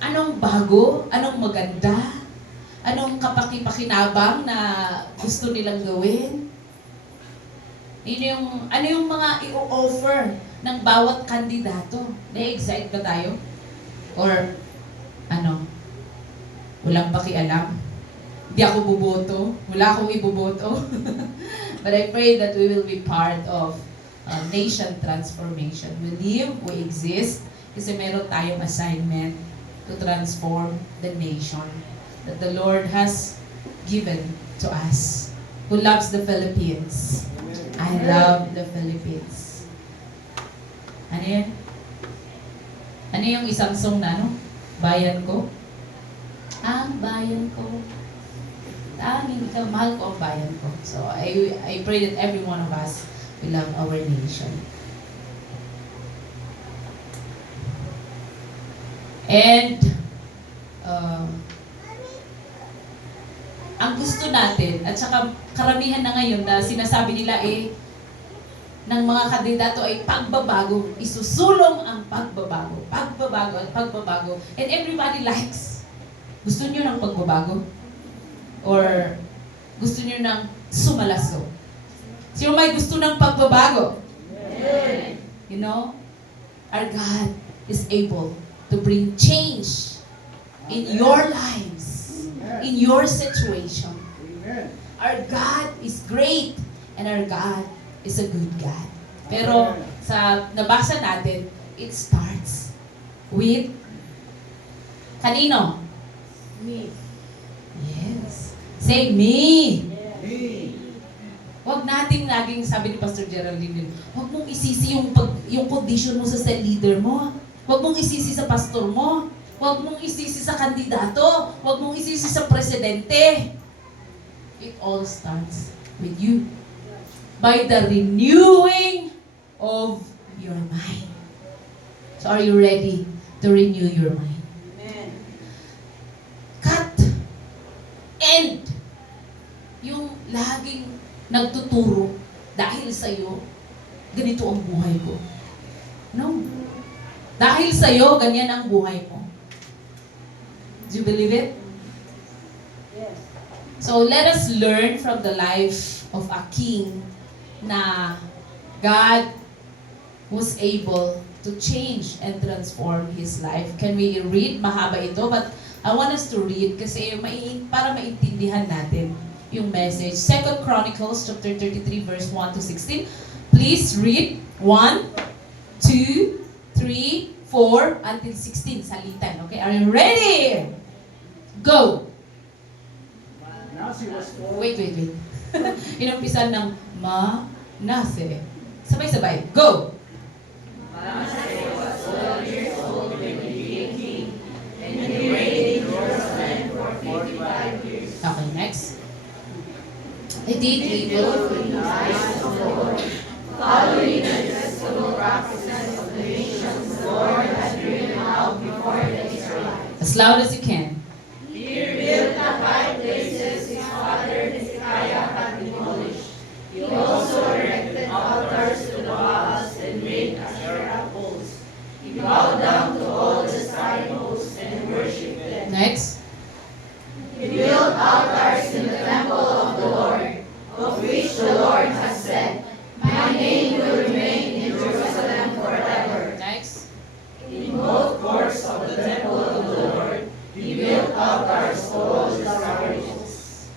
Anong bago? Anong maganda? Anong kapaki-pakinabang na gusto nilang gawin? Ano yung mga i-offer ng bawat kandidato? Na-excite ba tayo? Or, walang pakialam. Hindi ako buboto. Wala akong iboboto. But I pray that we will be part of nation transformation. We live, we exist, kasi meron tayong assignment to transform the nation that the Lord has given to us. Who loves the Philippines? I love the Philippines. Ano yan? Ano yung isang song na, Bayan ko? Ang bayan ko. tanging ikaw, mahal ko ang bayan ko. So, I pray that every one of us will love our nation. And, ang gusto natin, at saka karamihan na ngayon na sinasabi nila ng mga kandidato ay pagbabago, isusulong ang pagbabago, pagbabago at pagbabago. And everybody likes. Gusto niyo ng pagbabago? Or gusto niyo ng sumalaso? Sino may gusto ng pagbabago? You know, our God is able to bring change in your lives, in your situation. Our God is great and our God is a good God. Pero sa nabasa natin, it starts with kanino? Me. Yes. Say me. Huwag nating laging, sabi ni Pastor Geraldine, huwag mong isisi yung condition mo sa cell leader mo. Huwag mong isisi sa pastor mo. Huwag mong isisi sa kandidato. Huwag mong isisi sa presidente. It all starts with you. By the renewing of your mind. So are you ready to renew your mind? Amen. Cut. End. Yung laging nagtuturo dahil sa'yo, ganito ang buhay ko. No. Dahil sa'yo, ganyan ang buhay mo. Do you believe it? Yes. So let us learn from the life of a king na God was able to change and transform his life. Can we read? Mahaba ito, but I want us to read kasi para maintindihan natin yung message. 2 Chronicles chapter 33 verse 1 to 16. Please read 1, 2, 3, 4 until 16 salitan. Okay? Are you ready? Go! Wait. Inumpisan ng Manasseh. Sabay-sabay. Go! Okay, next. He did evil in the eyes of the Lord, following the detestable practices of the nations the Lord had driven out before the Israelites. As loud as you can. He rebuilt the high places his father Hezekiah had demolished. He also erected altars to the Baals and made Asherah poles. He bowed down to all the sky hosts and worshipped them. Next. He built altars in the temple of the Lord, of which the Lord has said, "My name will remain in Jerusalem forever." Next. In both courts of the temple of the Lord, he built altars to all the stars.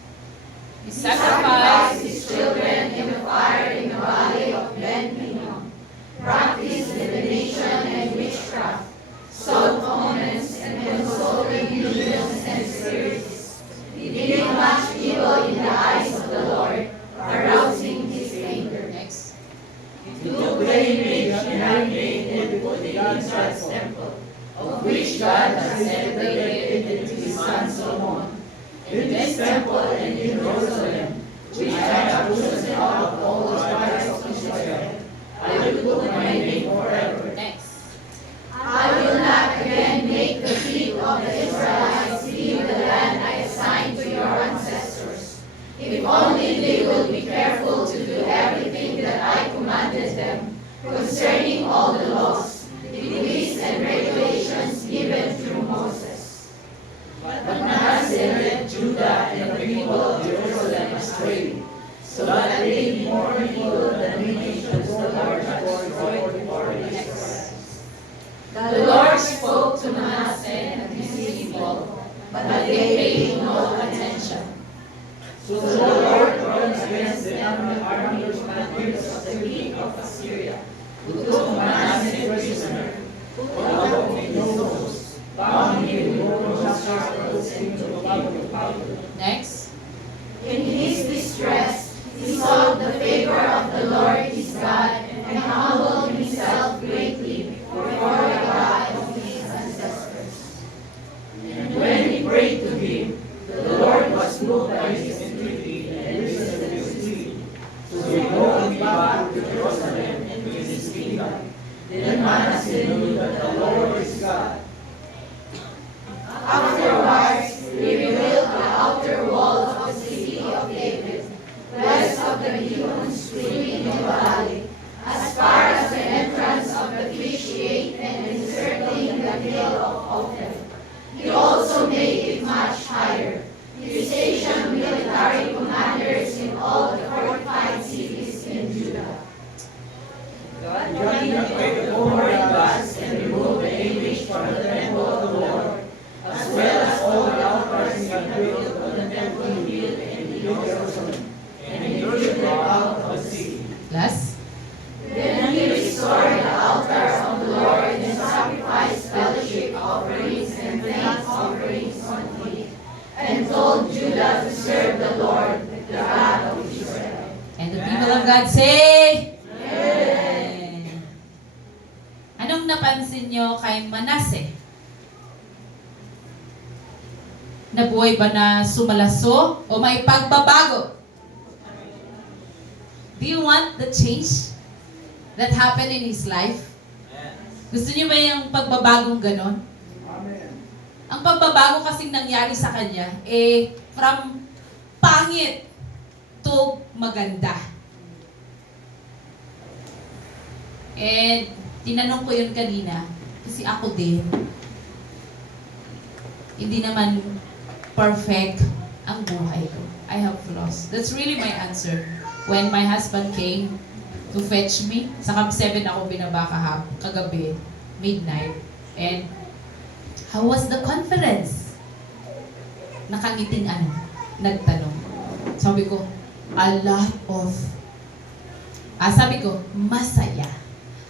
He sacrificed his children in the fire in the valley of Ben Hinnom, practiced divination and witchcraft, sought omens and consulted mediums and spirits. He did much evil in the eyes of the Lord, arousing his anger. Next. He took the image that I made and put it in God's temple, of which God has dedicated to his son Solomon. In this temple and in Jerusalem, which I have chosen out of all the tribes of Israel, I will put my name forever. Next. I will not again make the feet of the Israelites leave the land I assigned to your ancestors. If only they will be careful to do everything that I commanded them concerning all the laws, decrees, and regulations given through Moses. But Manasseh led Judah and the people of Jerusalem astray, so that they did more evil than the nations the Lord had destroyed before Israel. The Lord spoke to Manasseh and his people, but they paid no attention. So the Lord rose against them the armies of the king of Assyria, who took Manasseh prisoner, put out his nose, bound him with bronze shackles into the powder. Next. In his distress, he sought the favor of the Lord his God and humbled himself greatly before the God of his ancestors. And when he prayed to him, the Lord was moved by his Last. And the people of God say, Amen. Anong napansin nyo kay Manase? Nabuhay ba na sumalaso o may pagbabago? Do you want the change that happened in his life? Gusto niyo ba yung pagbabagong ganon? Ang pagbabago kasing nangyari sa kanya, from pangit to maganda. And tinanong ko yun kanina, kasi ako din, hindi naman perfect ang buhay ko. I have flaws. That's really my answer. When my husband came to fetch me, sa Camp 7 ako binaba kagabi, midnight. And how was the conference? Nakangiting nagtanong. Sabi ko, sabi ko, masaya.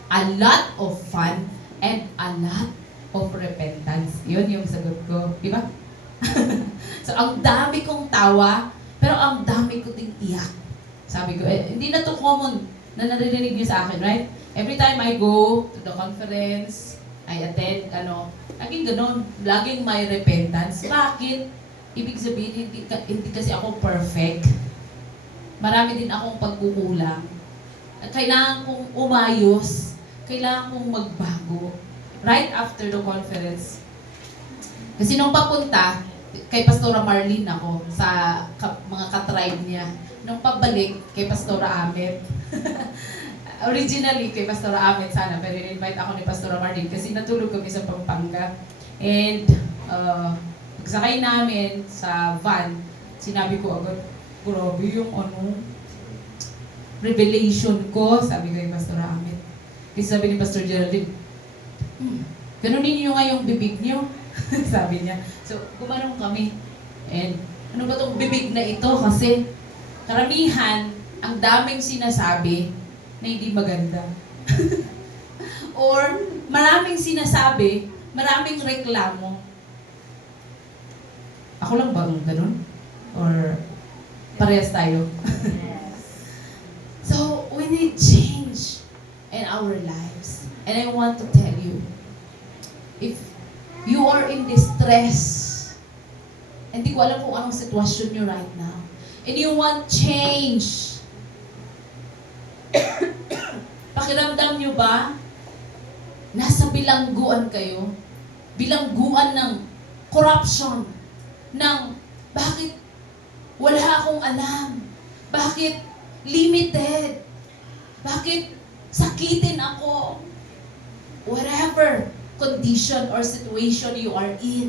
A lot of fun and a lot of repentance. Yun yung sagot ko. Di ba? So, ang dami kong tawa, pero ang dami ko ding iyak. Sabi ko, hindi na to common na naririnig niyo sa akin, right? Every time I go to the conference, I attend, laging ganon, laging may repentance. Bakit? Ibig sabihin, hindi kasi ako perfect. Marami din akong pagkukulang. Kailangan kong umayos. Kailangan kong magbago. Right after the conference. Kasi nung papunta, kay Pastora Marlene ako, sa mga katribe niya. Nung pabalik, kay Pastora Amet. Originally, kay Pastora Amet sana, pero in-invite ako ni Pastora Marlene kasi natulog kami sa Pampanga. And, pagsakay namin sa van, sinabi ko agad, grabe yung revelation ko, sabi ko kay Pastora Amet. Kasi sabi ni Pastor Geraldine, ganunin niyo nga yung bibig niyo. Sabi niya. So, gumanong kami. And, ano ba tong bibig na ito? Kasi, karamihan, ang daming sinasabi na hindi maganda. Or, maraming sinasabi, maraming reklamo. Ako lang ba ang ganun? Or, parehas tayo? So, we need change in our lives. And I want to tell you, if you are in distress, hindi ko alam kung anong sitwasyon nyo right now, and you want change, pakiramdam nyo ba, nasa bilangguan kayo, bilangguan ng corruption, ng bakit wala akong alam, bakit limited, bakit sakitin ako, whatever condition or situation you are in,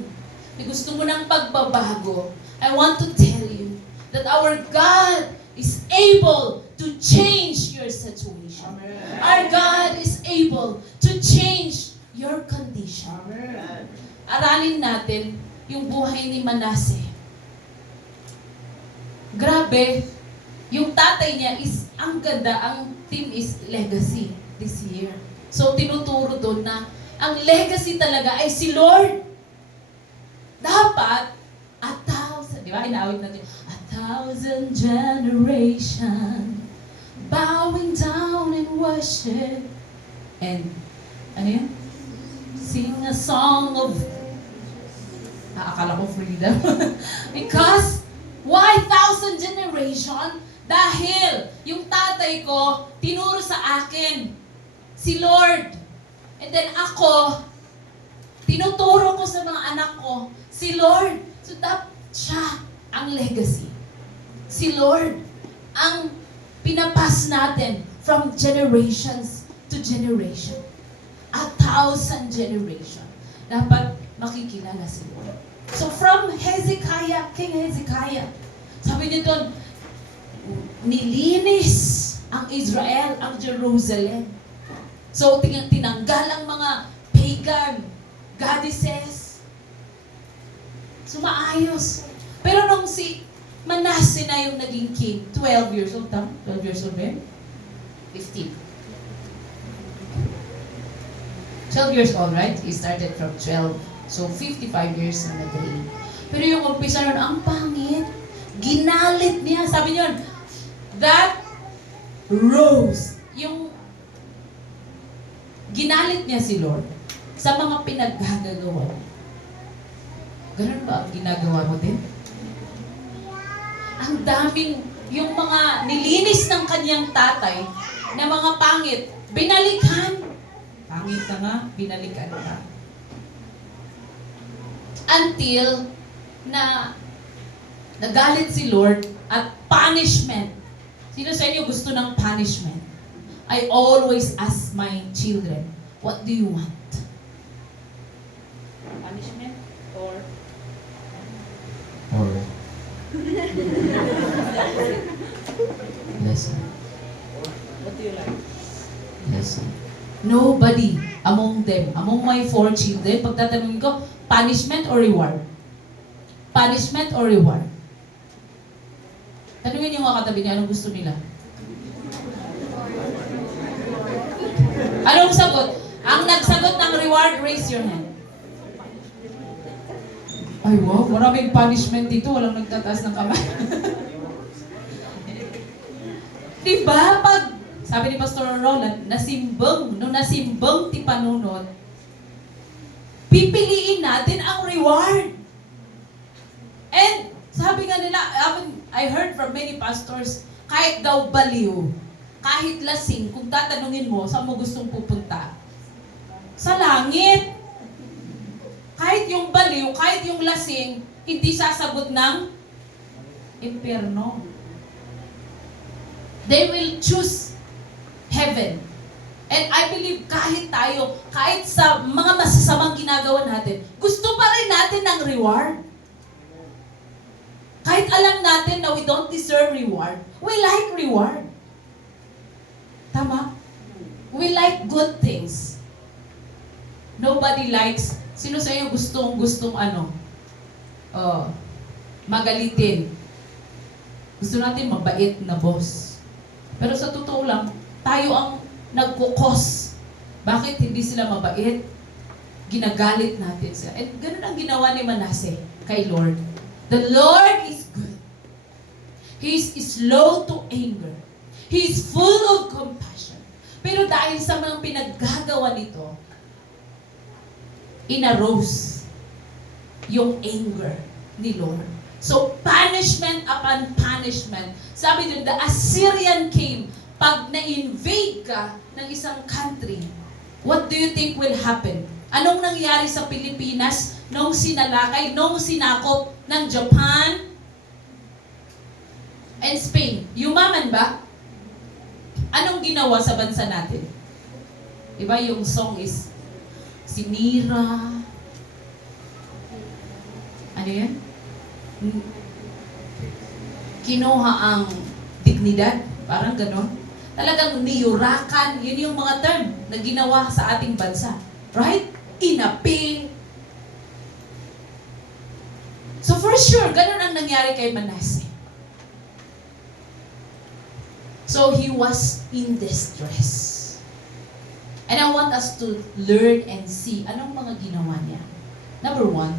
na gusto mo ng pagbabago, I want to tell you that our God is able to change your situation. Amen. Our God is able to change your condition. Amen. Aralin natin yung buhay ni Manase. Grabe, yung tatay niya is, ang ganda, ang theme is legacy this year. So, tinuturo doon na ang legacy talaga ay si Lord. Dapat, 1,000, di ba? Inaawit natin, 1,000 generation bowing down in worship. And, ano yun? Sing a song of, akala ko freedom. Because, why 1,000 generation? Dahil, yung tatay ko, tinuro sa akin, si Lord. And then ako, tinuturo ko sa mga anak ko, si Lord. So, siya ang legacy. Si Lord ang pinapas natin from generations to generation. 1,000 generation. Dapat makikilala si Lord. So from Hezekiah, King Hezekiah, sabi niya doon, nilinis ang Israel, ang Jerusalem. So tinanggal ang mga pagan goddesses. So maayos. Pero nung si Manasseh na yung naging king, 12 years old, tama? 12 years old ba yun? 15. 12 years old, right? He started from 12. So 55 years na nag-reign. Pero yung umpisa nun, ang pangit. Ginalit niya. Sabi niya, that rose. Yung ginalit niya si Lord sa mga pinaggagawa. Ganun ba ang ginagawa mo din? Ang daming, yung mga nilinis ng kanyang tatay na mga pangit, binalikan. Pangit na nga, binalikan ka. Until na nagalit si Lord at punishment. Sino sa inyo gusto ng punishment? I always ask my children, what do you want? Punishment or lesson. what do you like? Lesson. Nobody among them, among my 4 children, pagtatanungin ko, punishment or reward? Punishment or reward? Tanungin niyo mga katabi niya, anong gusto nila? Anong sagot? Ang nagsagot ng reward, raise your hand. Ay wow, maraming punishment dito, walang nagtataas ng kamay. Diba, pag sabi ni Pastor Roland, nung nasimbang ti panunod, pipiliin natin ang reward. And sabi nga nila, I heard from many pastors, kahit daw baliw, kahit lasing, kung tatanungin mo, saan mo gustong pupunta? Sa langit. Kahit yung baliw, kahit yung lasing, hindi sasagot ng impyerno. They will choose heaven. And I believe kahit tayo, kahit sa mga masasamang ginagawa natin, gusto pa rin natin ng reward. Kahit alam natin na we don't deserve reward, we like reward. Tama? We like good things. Nobody likes, sino sa inyo gustong ano? Magalitin. Gusto natin mabait na boss. Pero sa totoo lang, tayo ang nagkukos. Bakit hindi sila mabait? Ginagalit natin sila. At ganun ang ginawa ni Manasseh kay Lord. The Lord is good. He is slow to anger. He is full of compassion. Pero dahil sa mga pinaggagawa nito, inarose yung anger ni Lord. So, punishment upon punishment. Sabi dun, the Assyrian came. Pag na-invade ka ng isang country, what do you think will happen? Anong nangyari sa Pilipinas nung sinalakay, nung sinakop ng Japan and Spain? Yumaman ba? Anong ginawa sa bansa natin? Diba yung song is sinira. Ano yan? Kinuha ang dignidad. Parang ganon. Talagang niyurakan. Yun yung mga term na ginawa sa ating bansa. Right? Inapi. So for sure, ganon ang nangyari kay Manasseh. So he was in distress. And I want us to learn and see anong mga ginawa niya. Number 1,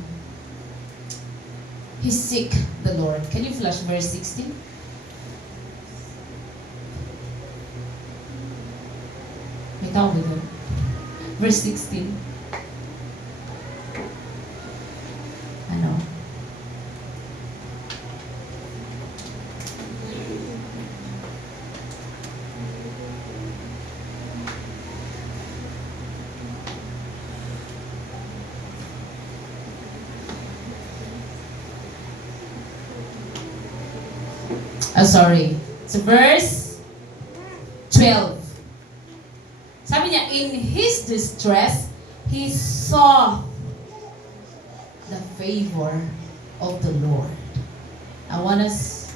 he seek the Lord. Can you flash verse 16? May tao ba doon? Verse 16. Ano? Sorry. So verse 12. Sabi niya, in his distress, he saw the favor of the Lord. I want us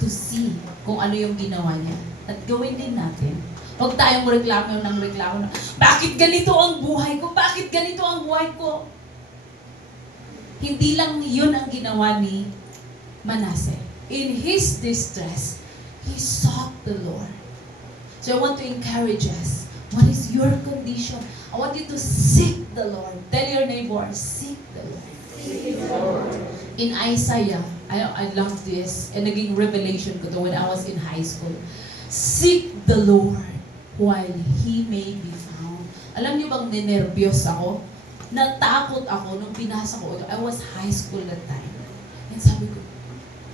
to see kung ano yung ginawa niya. At gawin din natin. Huwag tayong reklamo ng reklamo na, bakit ganito ang buhay ko? Bakit ganito ang buhay ko? Hindi lang yun ang ginawa ni Manasseh. In his distress, he sought the Lord. So I want to encourage us. What is your condition? I want you to seek the Lord. Tell your neighbor, seek the Lord. In Isaiah, I love this, and naging revelation ko to when I was in high school. Seek the Lord while He may be found. Alam niyo bang ninervyos ako? Natakot ako nung binasa ko. I was high school that time. And sabi ko,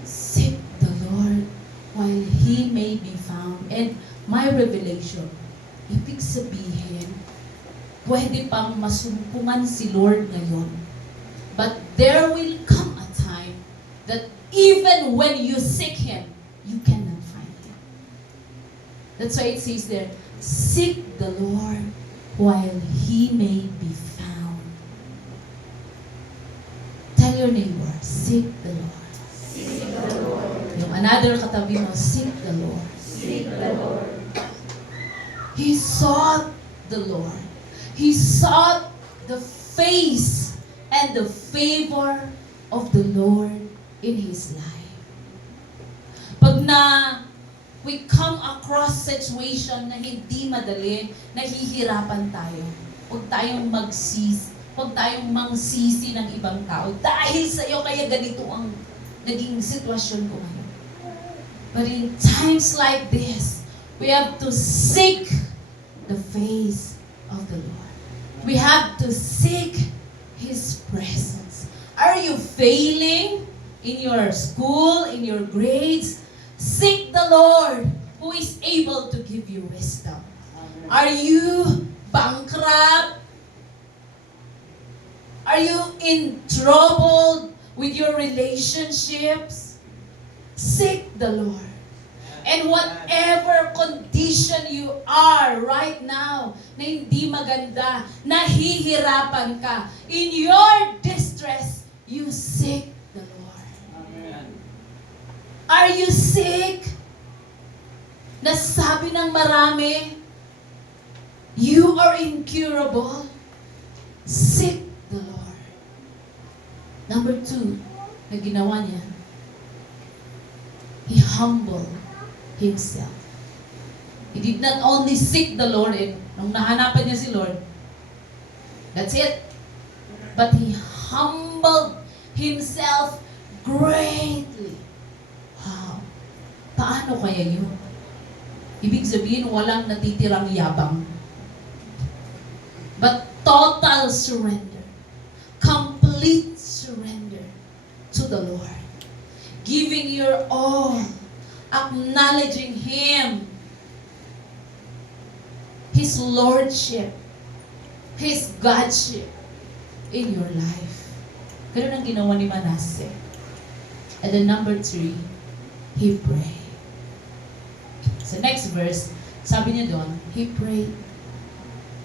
seek the Lord while He may be found. And my revelation, ibig sabihin, pwede pang masumpungan si Lord ngayon. But there will come a time that even when you seek Him, you cannot find Him. That's why it says there, seek the Lord while He may be found. Tell your neighbor, seek the Lord. Seek the Lord. Yung another katabi mo, seek the Lord. Seek the Lord. He sought the Lord. He sought the face and the favor of the Lord in his life. Pag we come across situation na hindi madali, nahihirapan tayo. Huwag tayong huwag tayong mangsisi ng ibang tao. Dahil sa iyo, kaya ganito ang naging sitwasyon ko ngayon. But in times like this, we have to seek the face of the Lord. We have to seek His presence. Are you failing in your school, in your grades? Seek the Lord who is able to give you wisdom. Are you bankrupt? Are you in trouble with your relationships? Seek the Lord. And whatever condition you are right now na hindi maganda, nahihirapan ka, in your distress, you seek the Lord. Amen. Are you sick? Nasabi ng marami, you are incurable. Seek the Lord. Number 2, na ginawa niya, he humbled himself. He did not only seek the Lord, and nung nahanapan niya si Lord, that's it. But he humbled himself greatly. Wow. Paano kaya yun? Ibig sabihin, walang natitirang yabang. But total surrender. Complete surrender to the Lord. Giving your all. Acknowledging Him. His Lordship. His Godship in your life. Ganun ang ginawa ni Manasseh. And then number 3, he prayed. Sa next verse, sabi niya doon, he prayed.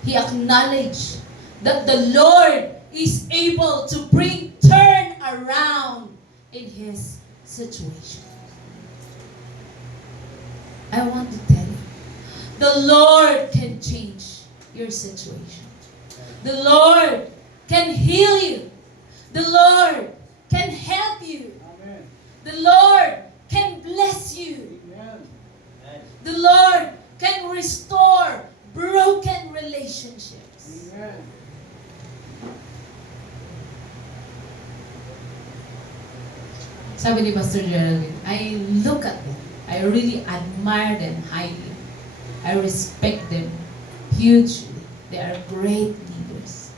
He acknowledged that the Lord is able to turn around in his situation. I want to tell you, the Lord can change your situation. The Lord can heal you. The Lord can help you. Amen. The Lord can bless you. Amen. The Lord can restore broken relationships. Amen. Sabi ni Pastor Geraldine, I look at them. I really admire them highly. I respect them hugely. They are great leaders.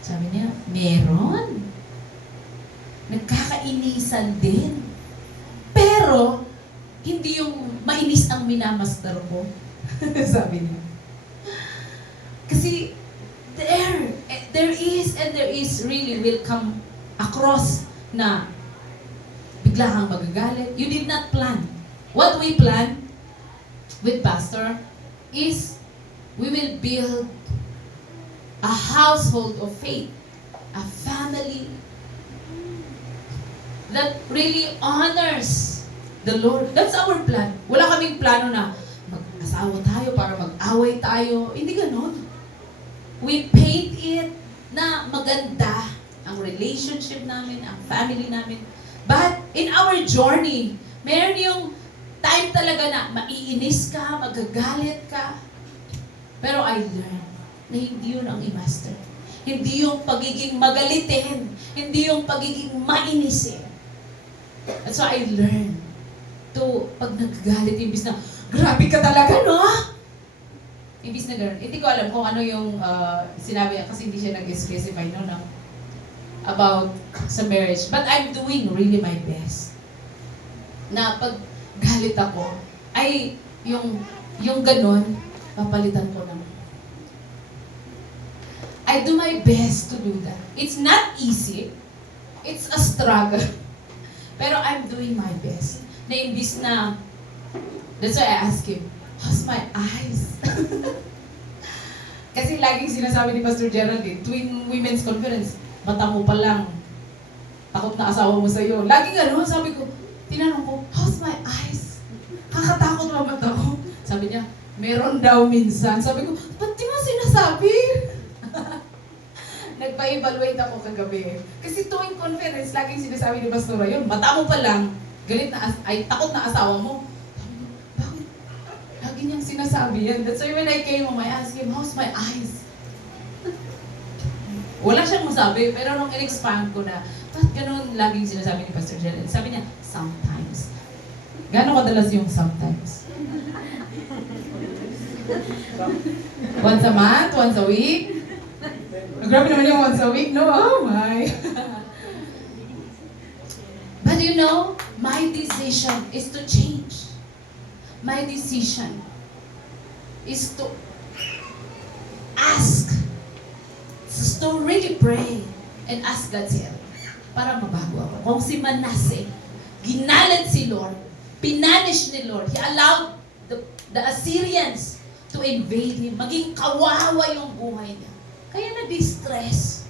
Sabi niya, meron. Nagkakainisan din. Pero, hindi yung mainis ang minamaster ko. Sabi niya. Kasi, there is really will come across na bigla kang magagalit. You did not plan. What we plan, with Pastor is we will build a household of faith, a family that really honors the Lord. That's our plan. Wala kaming plano na mag-asawa tayo para mag-away tayo. Hindi ganon. We paint it na maganda ang relationship namin, ang family namin. But in our journey, meron yung time talaga na maiinis ka, magagalit ka. Pero I learned na hindi yun ang i-master. Hindi yung pagiging magalitin. Hindi yung pagiging mainisin. And so I learned to, pag nagagalit, imbis na, grabe ka talaga, no? Imbis na gano'n. Hindi ko alam kung ano yung sinabi niya kasi hindi siya nag-specify no, about sa marriage. But I'm doing really my best. Na pag galit ako, ay yung gano'n, papalitan ko ng I do my best to do that. It's not easy. It's a struggle. Pero I'm doing my best. Na imbis na, that's why I ask him, how's my eyes? Kasi laging sinasabi ni Pastor Geraldine, tuwing women's conference, mata mo pa lang, takot na asawa mo sa'yo. Laging ano, sabi ko, tinanong ko, how's my eyes? Kakatakot ba mata ko? Sabi niya, meron daw minsan. Sabi ko, ba't di mo sinasabi? Nagpa-evaluate ako kagabi. Kasi tuwing conference, laging sinasabi ni Pastor yun, mata mo pa lang, galit na, ay takot na asawa mo. Sabi ko, bakit? Lagi niyang sinasabi yan. That's why when I came home, I asked him, how's my eyes? Wala siyang masabi, pero nung in-expand ko na, ba't ganun laging sinasabi ni Pastor Jelen? Sabi niya, sometimes. Gano'ng kadalas yung sometimes? Once a month? Once a week? Grabe naman yung once a week, no? Oh my! But you know, my decision is to change. My decision is to ask, to really pray and ask God's help para mabago ako. Kung si Manasseh, ginalit si Lord, pinanish ni Lord, He allowed the Assyrians to invade him, maging kawawa yung buhay niya. Kaya na-distress.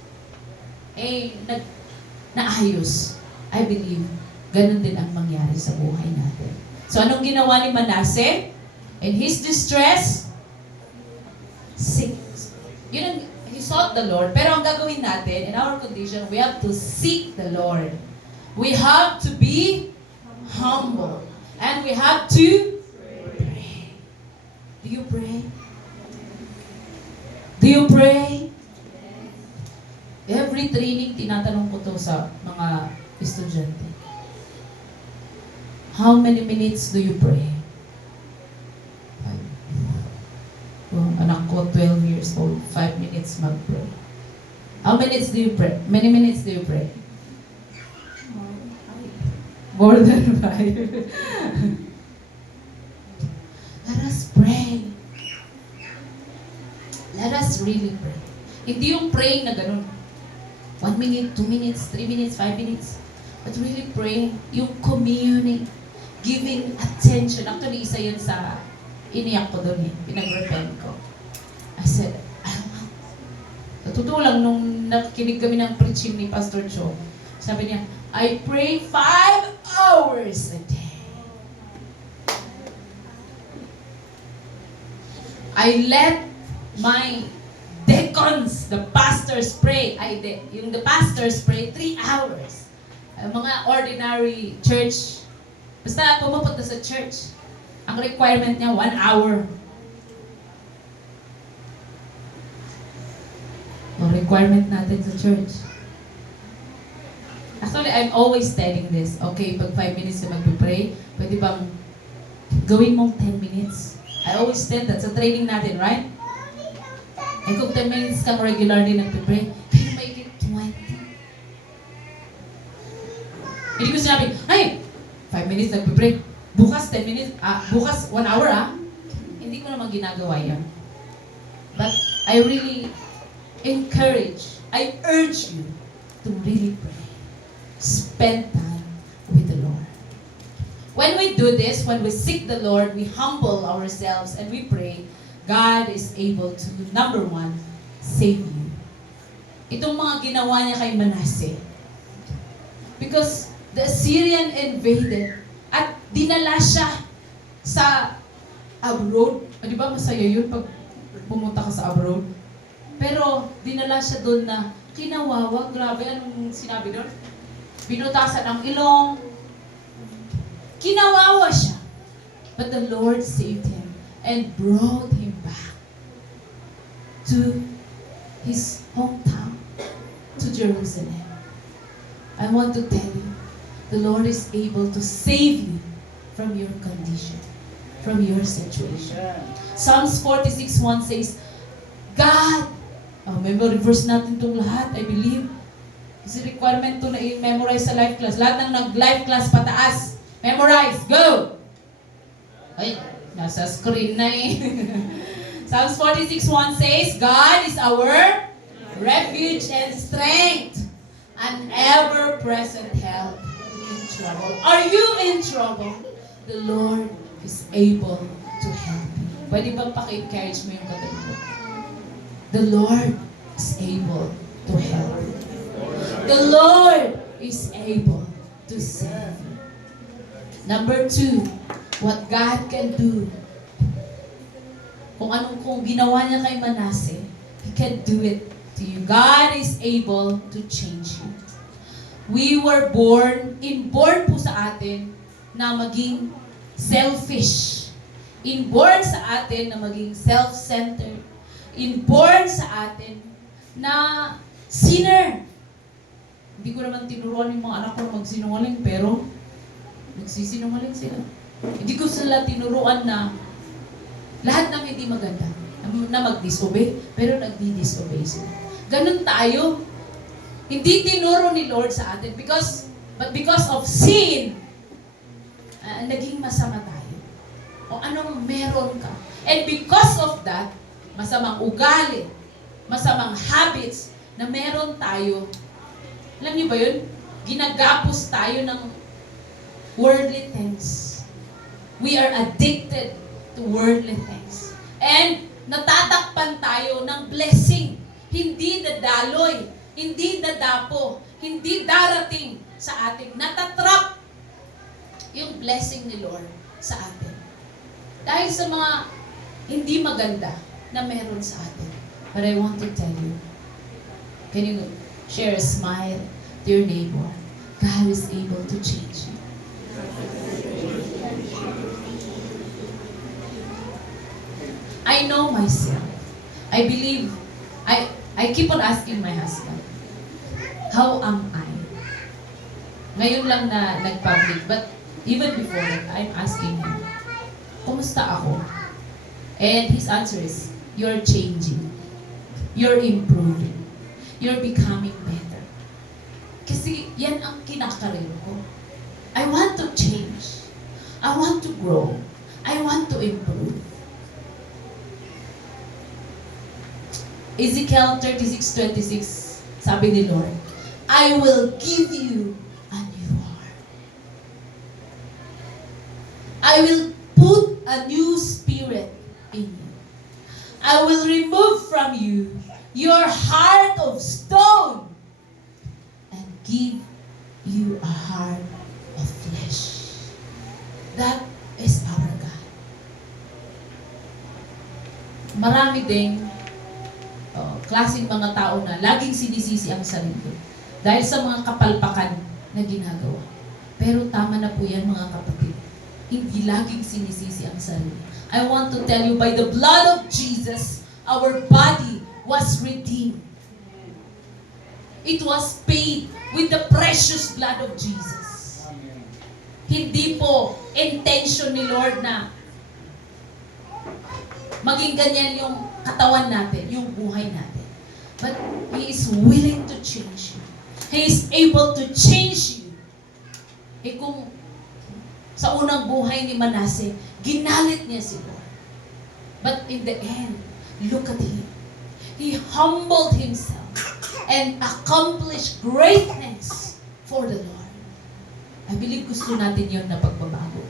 Naayos. I believe, ganun din ang mangyari sa buhay natin. So, anong ginawa ni Manasseh? In his distress, seek. He sought the Lord. Pero ang gagawin natin, in our condition, we have to seek the Lord. We have to be humble. And we have to pray. Do you pray? Do you pray? Every training, tinatanong ko to sa mga estudyante. How many minutes do you pray? 5. Yung anak ko, 12 years old, 5 minutes mag-pray. How minutes do you pray? Many minutes do you pray? More than 5. Let us pray. Let us really pray. Hindi yung praying na ganun. 1 minute, 2 minutes, 3 minutes, 5 minutes. But really praying, yung communing, giving attention. Actually, isa yun sa iniyak ko doon eh. Pinag-repent ko. I said, I want. Sa totoo lang, nung nakikinig kami ng preaching ni Pastor Cho, sabi niya, I pray 5 hours a day. I let my deacons, the pastors pray. The pastors pray 3 hours. Mga ordinary church, basta pumupunta sa church, ang requirement niya 1 hour. Ang requirement natin sa church. Actually, I'm always telling this. Okay, pag 5 minutes na magpipray, pwede bang gawin mong 10 minutes? I always tell that sa training natin, right? And kung 10 minutes kang regularly nagpipray, can you make it 20? Hindi ko sinabi, ay, 5 minutes nagpipray, bukas 10 minutes, bukas 1 hour Hindi ko naman ginagawa yan. But I really I urge you to really pray. Spend time with the Lord. When we do this, when we seek the Lord, we humble ourselves and we pray, God is able to, number one, save you. Itong mga ginawa niya kay Manasseh. Because the Assyrian invaded at dinala siya sa abroad. Di ba masaya yun pag pumunta ka sa abroad? Pero dinala siya doon na kinawawa. Grabe, anong sinabi doon? Binutasan ang ilong. Kinawawa siya. But the Lord saved him and brought him back to his hometown, to Jerusalem. I want to tell you, the Lord is able to save you from your condition, from your situation. Psalms 46:1 says, God, memorize natin itong lahat, I believe. Kasi requirement to na i-memorize sa life class. Lahat ng nag-life class pataas. Memorize, go! Ay, nasa screen na eh. Psalms 46:1 says, God is our refuge and strength, an ever-present help in trouble. Are you in trouble? The Lord is able to help you. Pwede bang paki-encourage mo yung katabi mo? The Lord is able to help you. The Lord is able to save you. Number 2, what God can do. Kung ginawa niya kay Manasseh, He can do it to you. God is able to change you. We were inborn po sa atin na maging selfish. Inborn sa atin na maging self-centered. Inborn sa atin na sinner. Hindi ko naman tinuruan yung mga anak ko magsinungaling, pero nagsisinungaling sila. Hindi ko sila tinuruan na lahat ng hindi maganda, na mag-disobey, pero nagdi-disobey sila. Ganun tayo. Hindi tinuro ni Lord sa atin but because of sin, naging masama tayo. O anong meron ka. And because of that, masamang ugali, masamang habits na meron tayo. Alam niyo ba yun? Ginagapos tayo ng worldly things. We are addicted to worldly things. And natatakpan tayo ng blessing. Hindi dadaloy, hindi dadapo, hindi darating sa ating natatrap yung blessing ni Lord sa atin. Dahil sa mga hindi maganda na meron sa atin. But I want to tell you, can you share a smile to your neighbor? God is able to change you. I know myself. I believe, I keep on asking my husband, how am I? Ngayon lang na nag-public, but even before that, I'm asking him, kumusta ako? And his answer is, you're changing. You're improving. You're becoming better. Kasi yan ang kinakaroon ko. I want to change. I want to grow. I want to improve. Ezekiel 36:26, sabi ni Lord, I will give you a new heart. I will put a new spirit in you. I will remove from you your heart of stone and give you a heart of flesh. That is our God. Marami ding klaseng mga tao na laging sinisisi ang sarili dahil sa mga kapalpakan na ginagawa. Pero tama na po yan mga kapatid. Hindi laging sinisisi ang sarili. I want to tell you, by the blood of Jesus, our body was redeemed. It was paid with the precious blood of Jesus. Hindi po intention ni Lord na maging ganyan yung katawan natin, yung buhay natin. But He is willing to change you. He is able to change you. Eh kung sa unang buhay ni Manasseh, ginalit niya si Lord. But in the end, look at him. He humbled himself and accomplished greatness for the Lord. I believe gusto natin yon na pagbabago.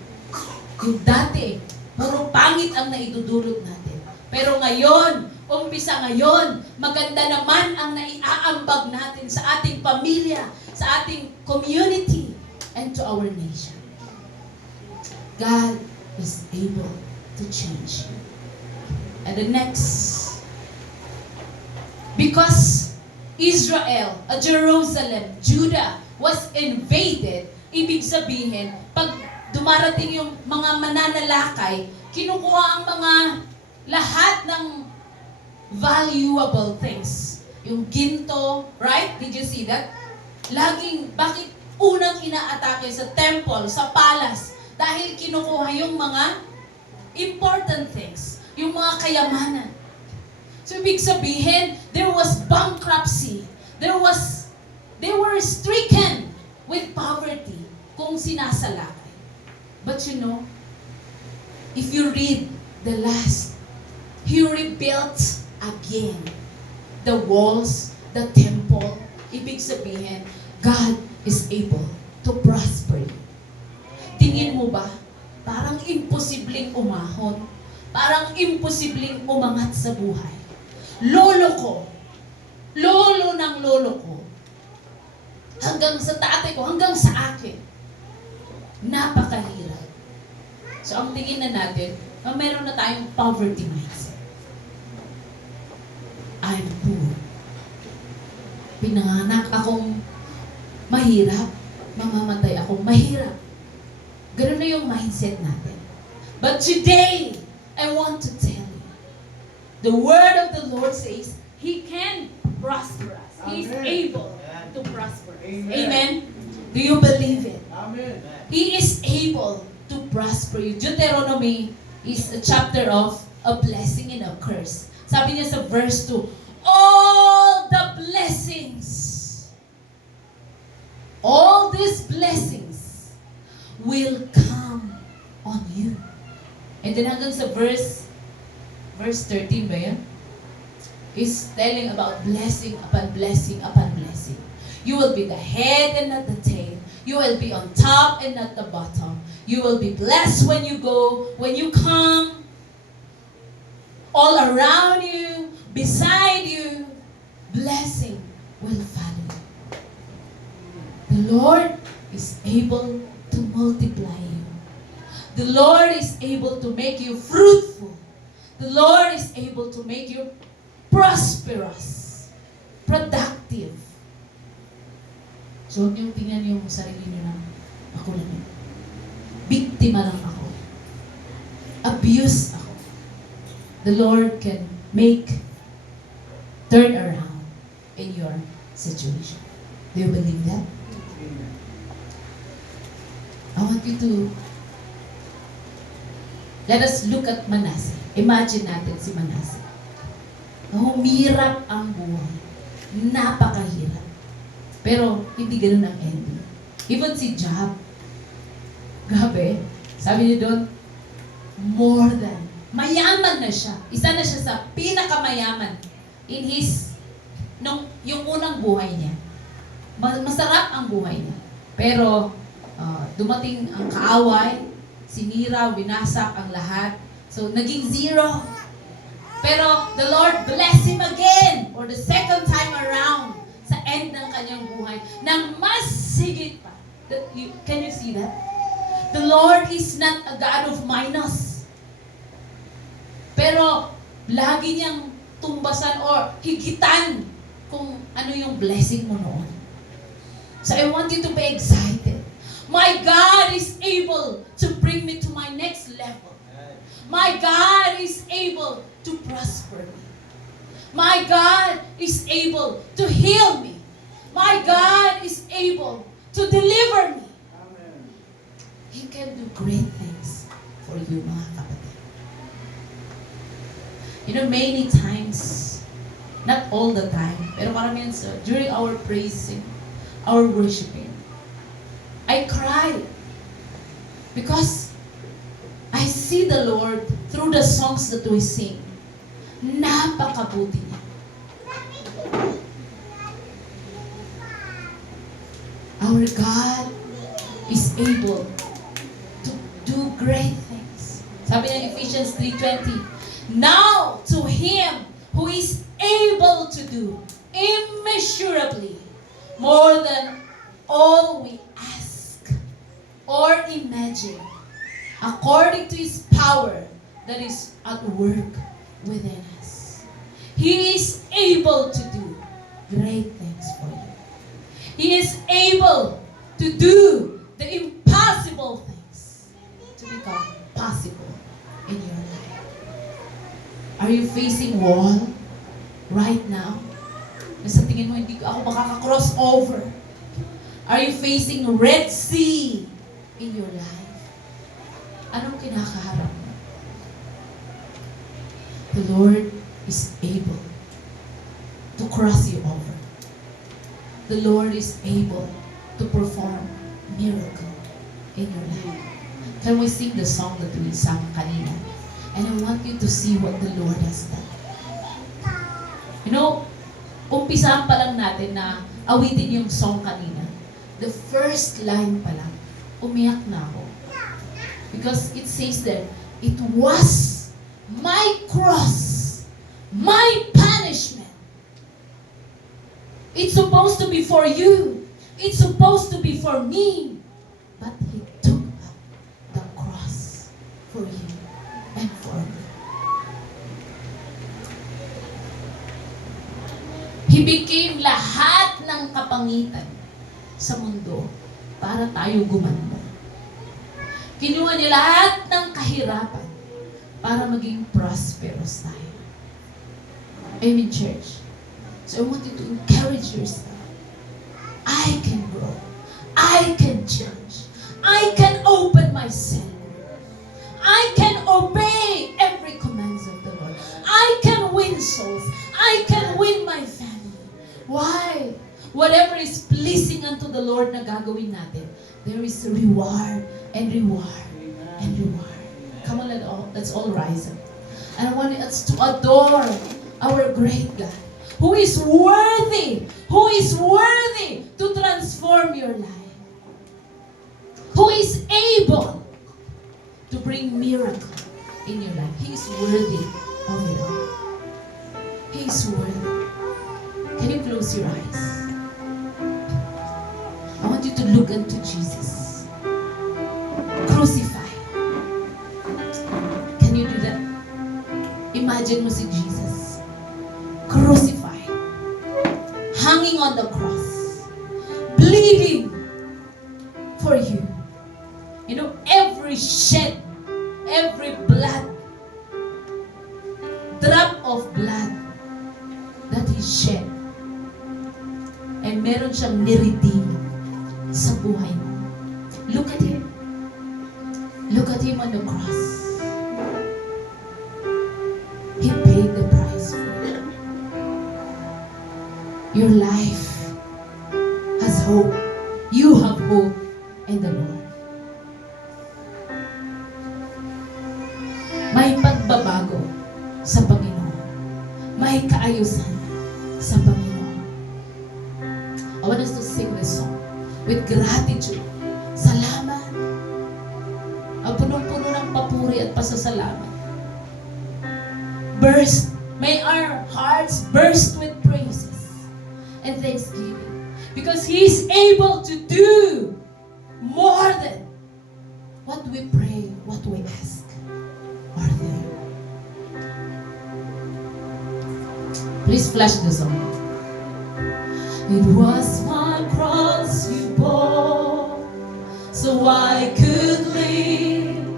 Yung dati, puro pangit ang naidudulot natin. Pero ngayon, umpisa ngayon, maganda naman ang naiaambag natin sa ating pamilya, sa ating community, and to our nation. God is able to change you. And the next, because Israel, Jerusalem, Judah was invaded, ibig sabihin, pag dumarating yung mga mananalakay, kinukuha ang mga lahat ng valuable things. Yung ginto, right? Did you see that? Laging, bakit unang inaatake sa temple, sa palace? Dahil kinukuha yung mga important things, yung mga kayamanan. So, ibig sabihin, there was bankruptcy. They were stricken with poverty kung sinasalakay. But you know, if you read the last, He rebuilt again the walls, the temple. Ibig sabihin, God is able to prosper you. Tingin mo ba, parang imposibleng umahon, parang imposibleng umangat sa buhay. Lolo ng lolo ko, hanggang sa tatay ko, hanggang sa akin, napakahirap. So ang tingin na natin, meron na tayong poverty mindset. I'm poor. Pinanganak akong mahirap, mamamatay akong mahirap. Ganun na yung mindset natin. But today, I want to tell you, the word of the Lord says, He can prosper us. He is Amen. able to prosper us. Amen. Amen? Do you believe it? Amen. He is able to prosper you. Deuteronomy is a chapter of a blessing and a curse. Sabi niya sa verse 2, all the blessings, all these blessings will come on you. And then hanggang sa verse 13 ba yan? Is telling about blessing upon blessing upon blessing. You will be the head and not the tail. You will be on top and not the bottom. You will be blessed when you go, when you come, all around you, beside you, blessing will follow you. The Lord is able to multiply you. The Lord is able to make you fruitful. The Lord is able to make you prosperous, productive. So, huwag niyong tingnan yung sarili niyo na ako lang yun. Biktima lang ako. Abuse ako. The Lord can turn around in your situation. Do you believe that? I want you to let us look at Manasseh. Imagine natin si Manasseh. Humirap ang buhay. Napakahirap. Pero hindi ganun ang ending. Even si Job, grabe, sabi niya doon, more than, mayaman na siya. Isa na siya sa pinakamayaman in yung unang buhay niya. Masarap ang buhay niya. Pero, dumating ang kaaway, sinira, winasak ang lahat. So, naging zero. Pero, the Lord bless him again for the second time around sa end ng kanyang buhay nang mas higit pa. Can you see that? The Lord is not a God of minus. Pero, lagi niyang tumbasan or higitan kung ano yung blessing mo noon. So, I want you to be excited. My God is able to bring me to my next level. My God is able to prosper me. My God is able to heal me. My God is able to deliver me. He can do great things for you, mga kapatid. You know, many times, not all the time, pero karamihan during our praising, our worshiping, I cry because I see the Lord through the songs that we sing. Napakabuti niya. Our God is able to do great things. Sabi niya Ephesians 3:20, now to Him who is able to do immeasurably more than all we ask or imagine, according to His power that is at work within us. He is able to do great things for you. He is able to do the impossible things to become possible in your life. Are you facing wall right now? Na sa tingin mo, hindi ako makaka-cross over. Are you facing Red Sea in your life? Anong kinakaharap mo? The Lord is able to cross you over. The Lord is able to perform miracle in your life. Can we sing the song that we sang kanina? And I want you to see what the Lord has done. You know, umpisahan pa lang natin na awitin yung song kanina. The first line pa lang, umiyak na ako. Because it says that, it was my cross, my punishment. It's supposed to be for you. It's supposed to be for me. But He took up the cross for you and for me. He became lahat ng kapangitan sa mundo para tayo gumanda. Kinuha niya lahat ng kahirapan para maging prosperous tayo. Amen, church? So I want you to encourage yourself. I can grow. I can change. I can open myself. I can obey every commands of the Lord. I can win souls. I can win my family. Why? Whatever is pleasing unto the Lord na gagawin natin, there is a reward and reward and reward. Come on, let's all rise up. And I want us to adore our great God, who is worthy to transform your life, who is able to bring miracle in your life. He is worthy of it all. He is worthy. Can you close your eyes? I want you to look unto Jesus, crucified. Can you do that? Imagine mo si Jesus, crucified, hanging on the cross, bleeding for you. You know, every shed, every blood, drop of blood that He shed, ay meron siyang niredeem sa buhay mo. Look at Him. Look at Him on the cross. He paid the price for you. Your life has hope. You have hope in the Lord. May pagbabago sa Panginoon. May kaayusan sa Panginoon. I want us to sing this song with gratitude. Salamat. Ang punong-puno ng papuri at pasasalamat. May our hearts burst with praises and thanksgiving. Because He is able to do more than what we pray, what we ask, or think. Please flash the song. It was my cross You bore, so I could live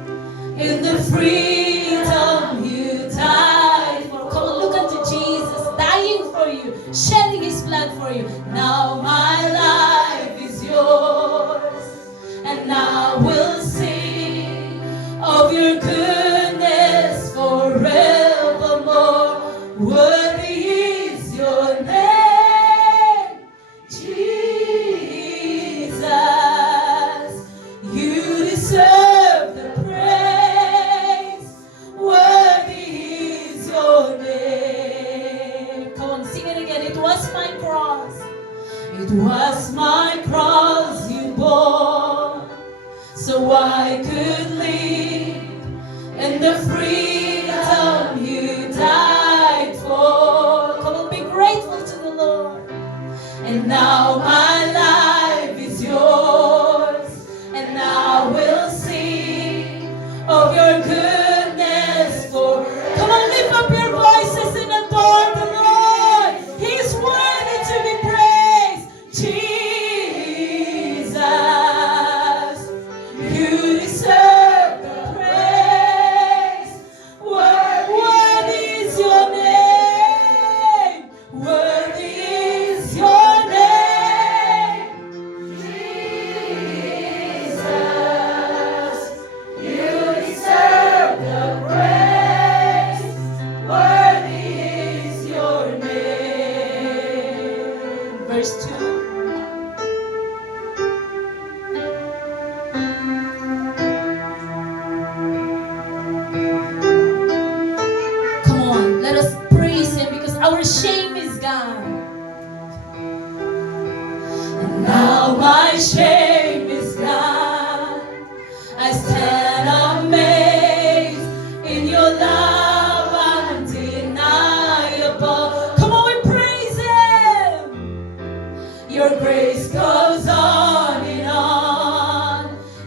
in the freedom You died for. Come on, look unto Jesus, dying for you, shedding His blood for you. Now my life is Yours, and I will sing of Your goodness forevermore. Worthy is Your name, Jesus. You deserve the praise. Worthy is Your name. Come on, sing it again. It was my cross. the freedom you died for. Come on, be grateful to the Lord. And now my life is yours, and I will sing of your goodness for. Come on, lift up your voices and adore the Lord. He's worthy to be praised. Jesus, you deserve the praise. Worthy is your name. Worthy is your name. Jesus, you deserve the praise. Worthy is your name. Verse 2. Come on, let us praise Him because our shame is gone. And now my shame is gone. I stand amazed in your love undeniable. Come on, we praise Him. Your grace goes on,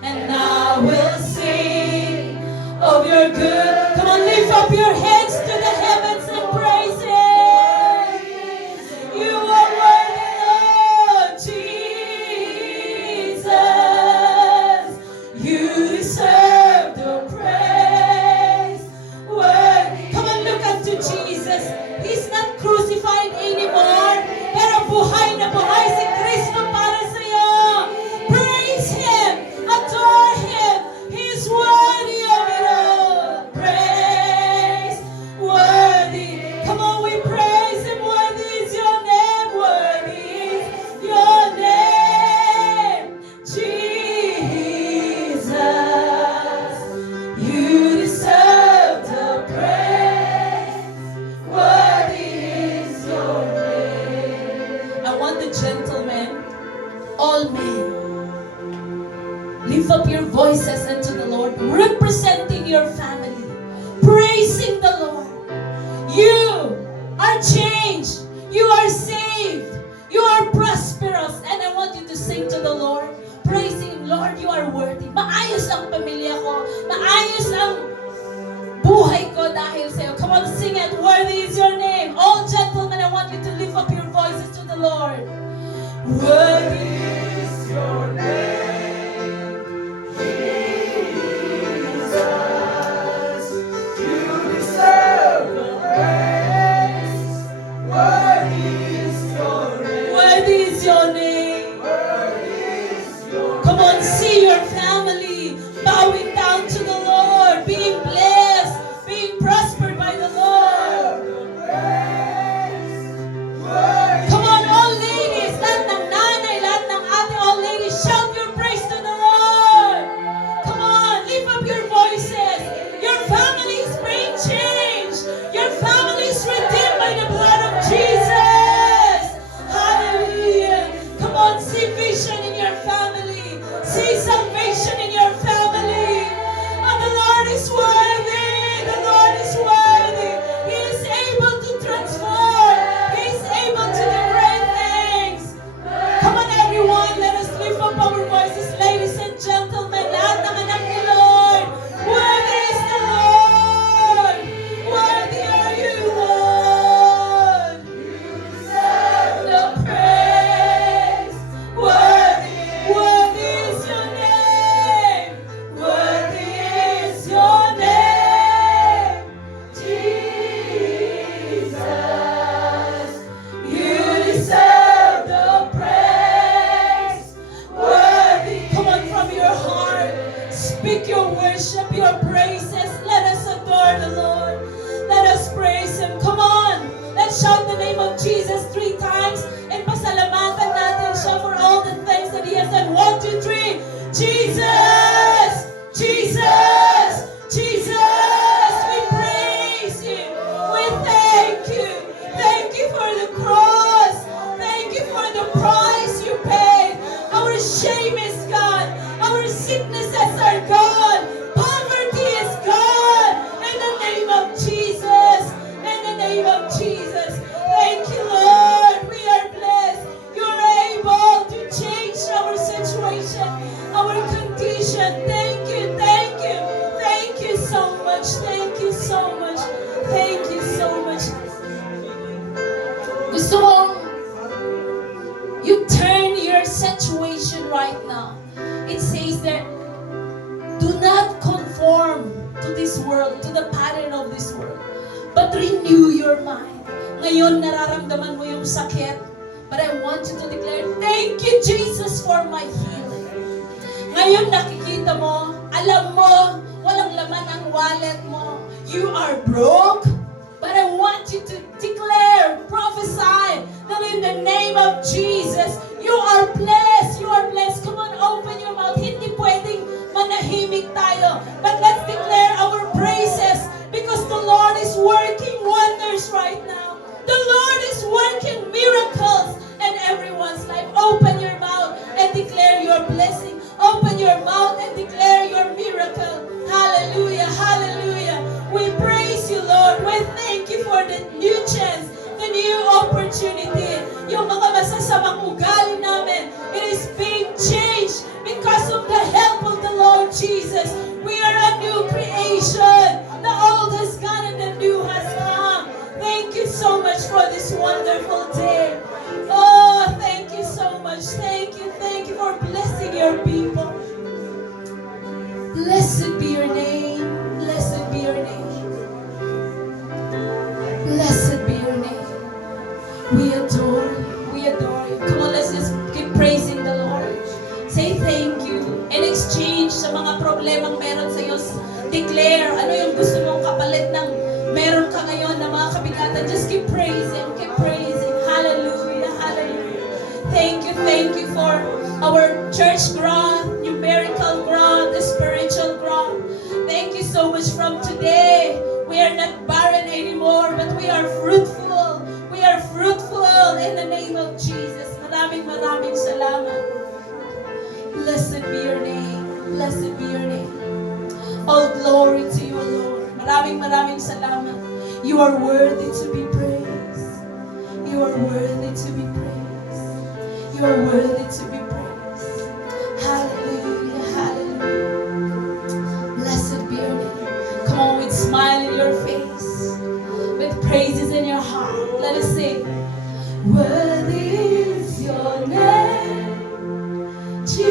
and I will sing of your good. Come on, lift up your hands to the heavens and praise Him. You are worthy, Lord Jesus. You deserve the praise. Worthy. Come on, look up to Jesus. He's not crucified anymore, pero buhay na buhay si Kristo para sa iyo. Praise Him. Adore Him. He's worthy of it all. Praise. Worthy. Come on, we praise Him. Worthy is your name. Worthy is your name. Jesus. You deserve the praise. Worthy is your name. I want the gentlemen, all men, lift up your voices unto the Lord, representing your family, praising the Lord. You are changed. You are saved. You are prosperous. And I want you to sing to the Lord, praising Him, Lord, you are worthy. Maayos ang pamilya ko. Maayos ang buhay ko dahil sa iyo. Come on, sing it. Worthy is your name. All gentlemen, I want you to lift up your voices to the Lord. Worthy is your name, Jesus. You deserve the praise. Worthy is your name. Worthy is your name. Worthy is your name. Come on, see your family bowing down to the Lord, being blessed, being prospered by the Lord. Come on, all ladies, lahat ng nanay, lahat ng ate, all ladies, shout your praise to the Lord. Come on, lift up your voices. Your family is being changed. Your family is redeemed by the blood of Jesus. Hallelujah. Come on, see vision in your family. See salvation in your family. And the Lord is worthy. The Lord is worthy. He is able to transform. He is able to do great things. Come on, everyone. Let us lift up our voices, ladies and gentlemen. Lahat ng anak ni Lord. Worthy is the Lord. Worthy are you, Lord. You deserve the praise. Worthy is your name. Worthy is your name, Jesus. You deserve the praise. Worthy. Come on, from your heart, speak your worship, your praises. Let us adore the Lord. Let us praise Him. Come on, let's shout the name of Jesus 3 times and pasalamatan natin siya for all the things that He has done. 1, 2, 3. Jesus! Jesus! Jesus! We praise Him. We thank you. Thank you for the cross. Thank you for the price you paid. Our shame is gone. Our sicknesses are gone. Poverty is gone. this world, to the pattern of this world. But renew your mind. Ngayon, nararamdaman mo yung sakit. But I want you to declare, thank you, Jesus, for my healing. Ngayon, nakikita mo, alam mo, walang laman ang wallet mo. You are broke. But I want you to declare, prophesy, that in the name of Jesus, you are blessed. You are blessed. Come on, open your mouth. Hindi pwedeng manahimik tayo. But let's declare our praises because the Lord is working wonders right now. The Lord is working miracles in everyone's life. Open your mouth and declare your blessing. Open your mouth and declare your miracle. Hallelujah, hallelujah. We praise you, Lord. We thank you for the new chance, the new opportunity. Yung mga masasamang ugali namin, it is being changed because of the help of the Lord Jesus. We are a new creation. The old has gone and the new has come. Thank you so much for this wonderful day. Oh, thank you so much. Thank you for blessing your people. Blessed be your name. Blessed be your name. Blessed be your name. We adore you. We adore you. Come on, let's just keep praising the Lord. Say thank you. In exchange sa mga problemang meron sa iyo, declare ano yung gusto mong kapalit ng meron ka ngayon na mga kabigatan. Just keep praising. Keep praising. Hallelujah. Hallelujah. Thank you for our church growth, numerical growth, the spiritual growth. Thank you so much. From today, we are not barren anymore, but we are fruitful. We are fruitful in the name of Jesus. Maraming salamat. Blessed be your name. Blessed be your name. All glory to you, Lord. Maraming salamat. You are worthy to be praised. You are worthy to be praised. You are worthy to be praised. Hallelujah, hallelujah. Blessed be your name. Come on, with smile in your face, with praises in your heart. Let us sing. Worthy is your name, Jesus.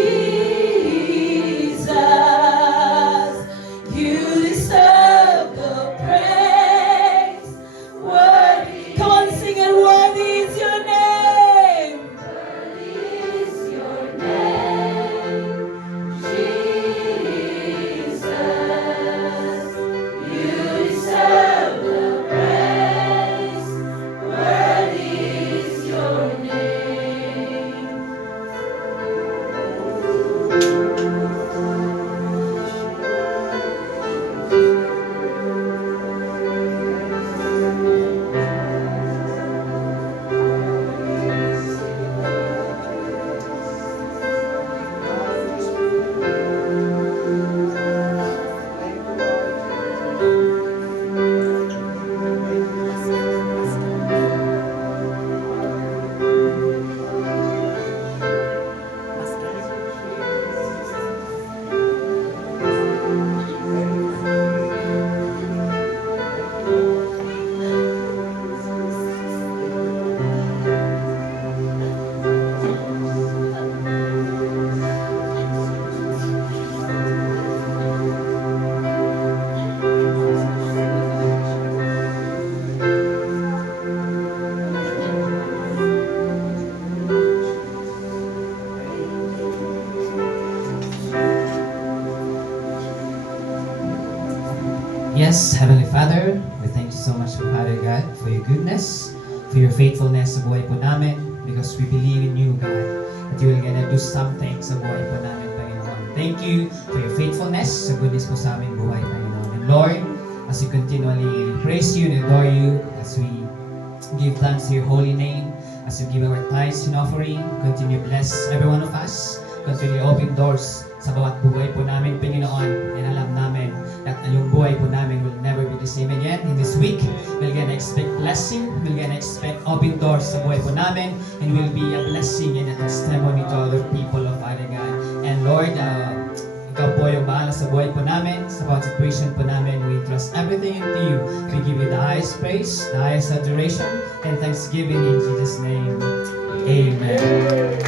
You deserve the praise. Worthy. Come on, sing it. Worthy is your name. Worthy is your name, Jesus. You deserve the praise. Worthy is your name. Yes, Heavenly Father, we thank you so much, Father God, for your goodness, for your faithfulness sa buhay po namin, because we believe in you, God, that you will gonna do something sa buhay po namin, Panginoon. Thank you for your faithfulness sa goodness po sa aming buhay, Panginoon. And Lord, as we continually praise you and adore you, as we give thanks to your holy name, as we give our tithes and offering, continue bless every one of us, continue open doors sa bawat buhay po namin, Panginoon, and alam namin that yung buhay po namin will never be the same again. In this week, we're gonna expect blessing, we're gonna expect open doors sa buhay po namin, and will be a blessing and a testimony to other people of Father God. And Lord, ikaw po yung bahala sa buhay po namin, sa bawat situation po namin. We trust everything into you. We give you the highest praise, the highest adoration, and thanksgiving in Jesus' name. Amen.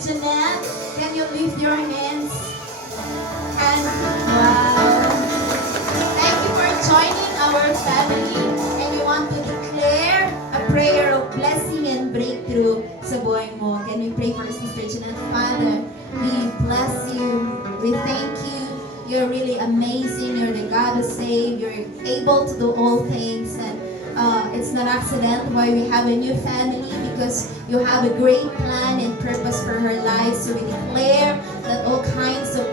Jeanette, can you lift your hands? And wow. Thank you for joining our family. And we want to declare a prayer of blessing and breakthrough sa buhay mo. Can we pray for Sister Jeanette? Father, we bless you. We thank you. You're really amazing. You're the God who saves. You're able to do all things. And it's not accident why we have a new family, because you have a great plan and purpose for her life. So we declare that all kinds of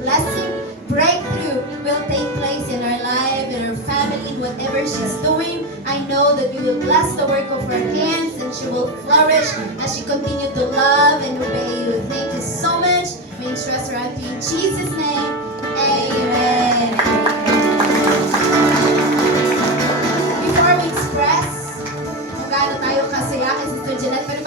blessing, breakthrough will take place in her life, in her family, whatever she's doing. I know that you will bless the work of her hands and she will flourish as she continue to love and obey you. Thank you so much. We entrust her unto you in Jesus' name. Amen. Before we express kung gaano tayo kasaya kay Sister Jeanette, pero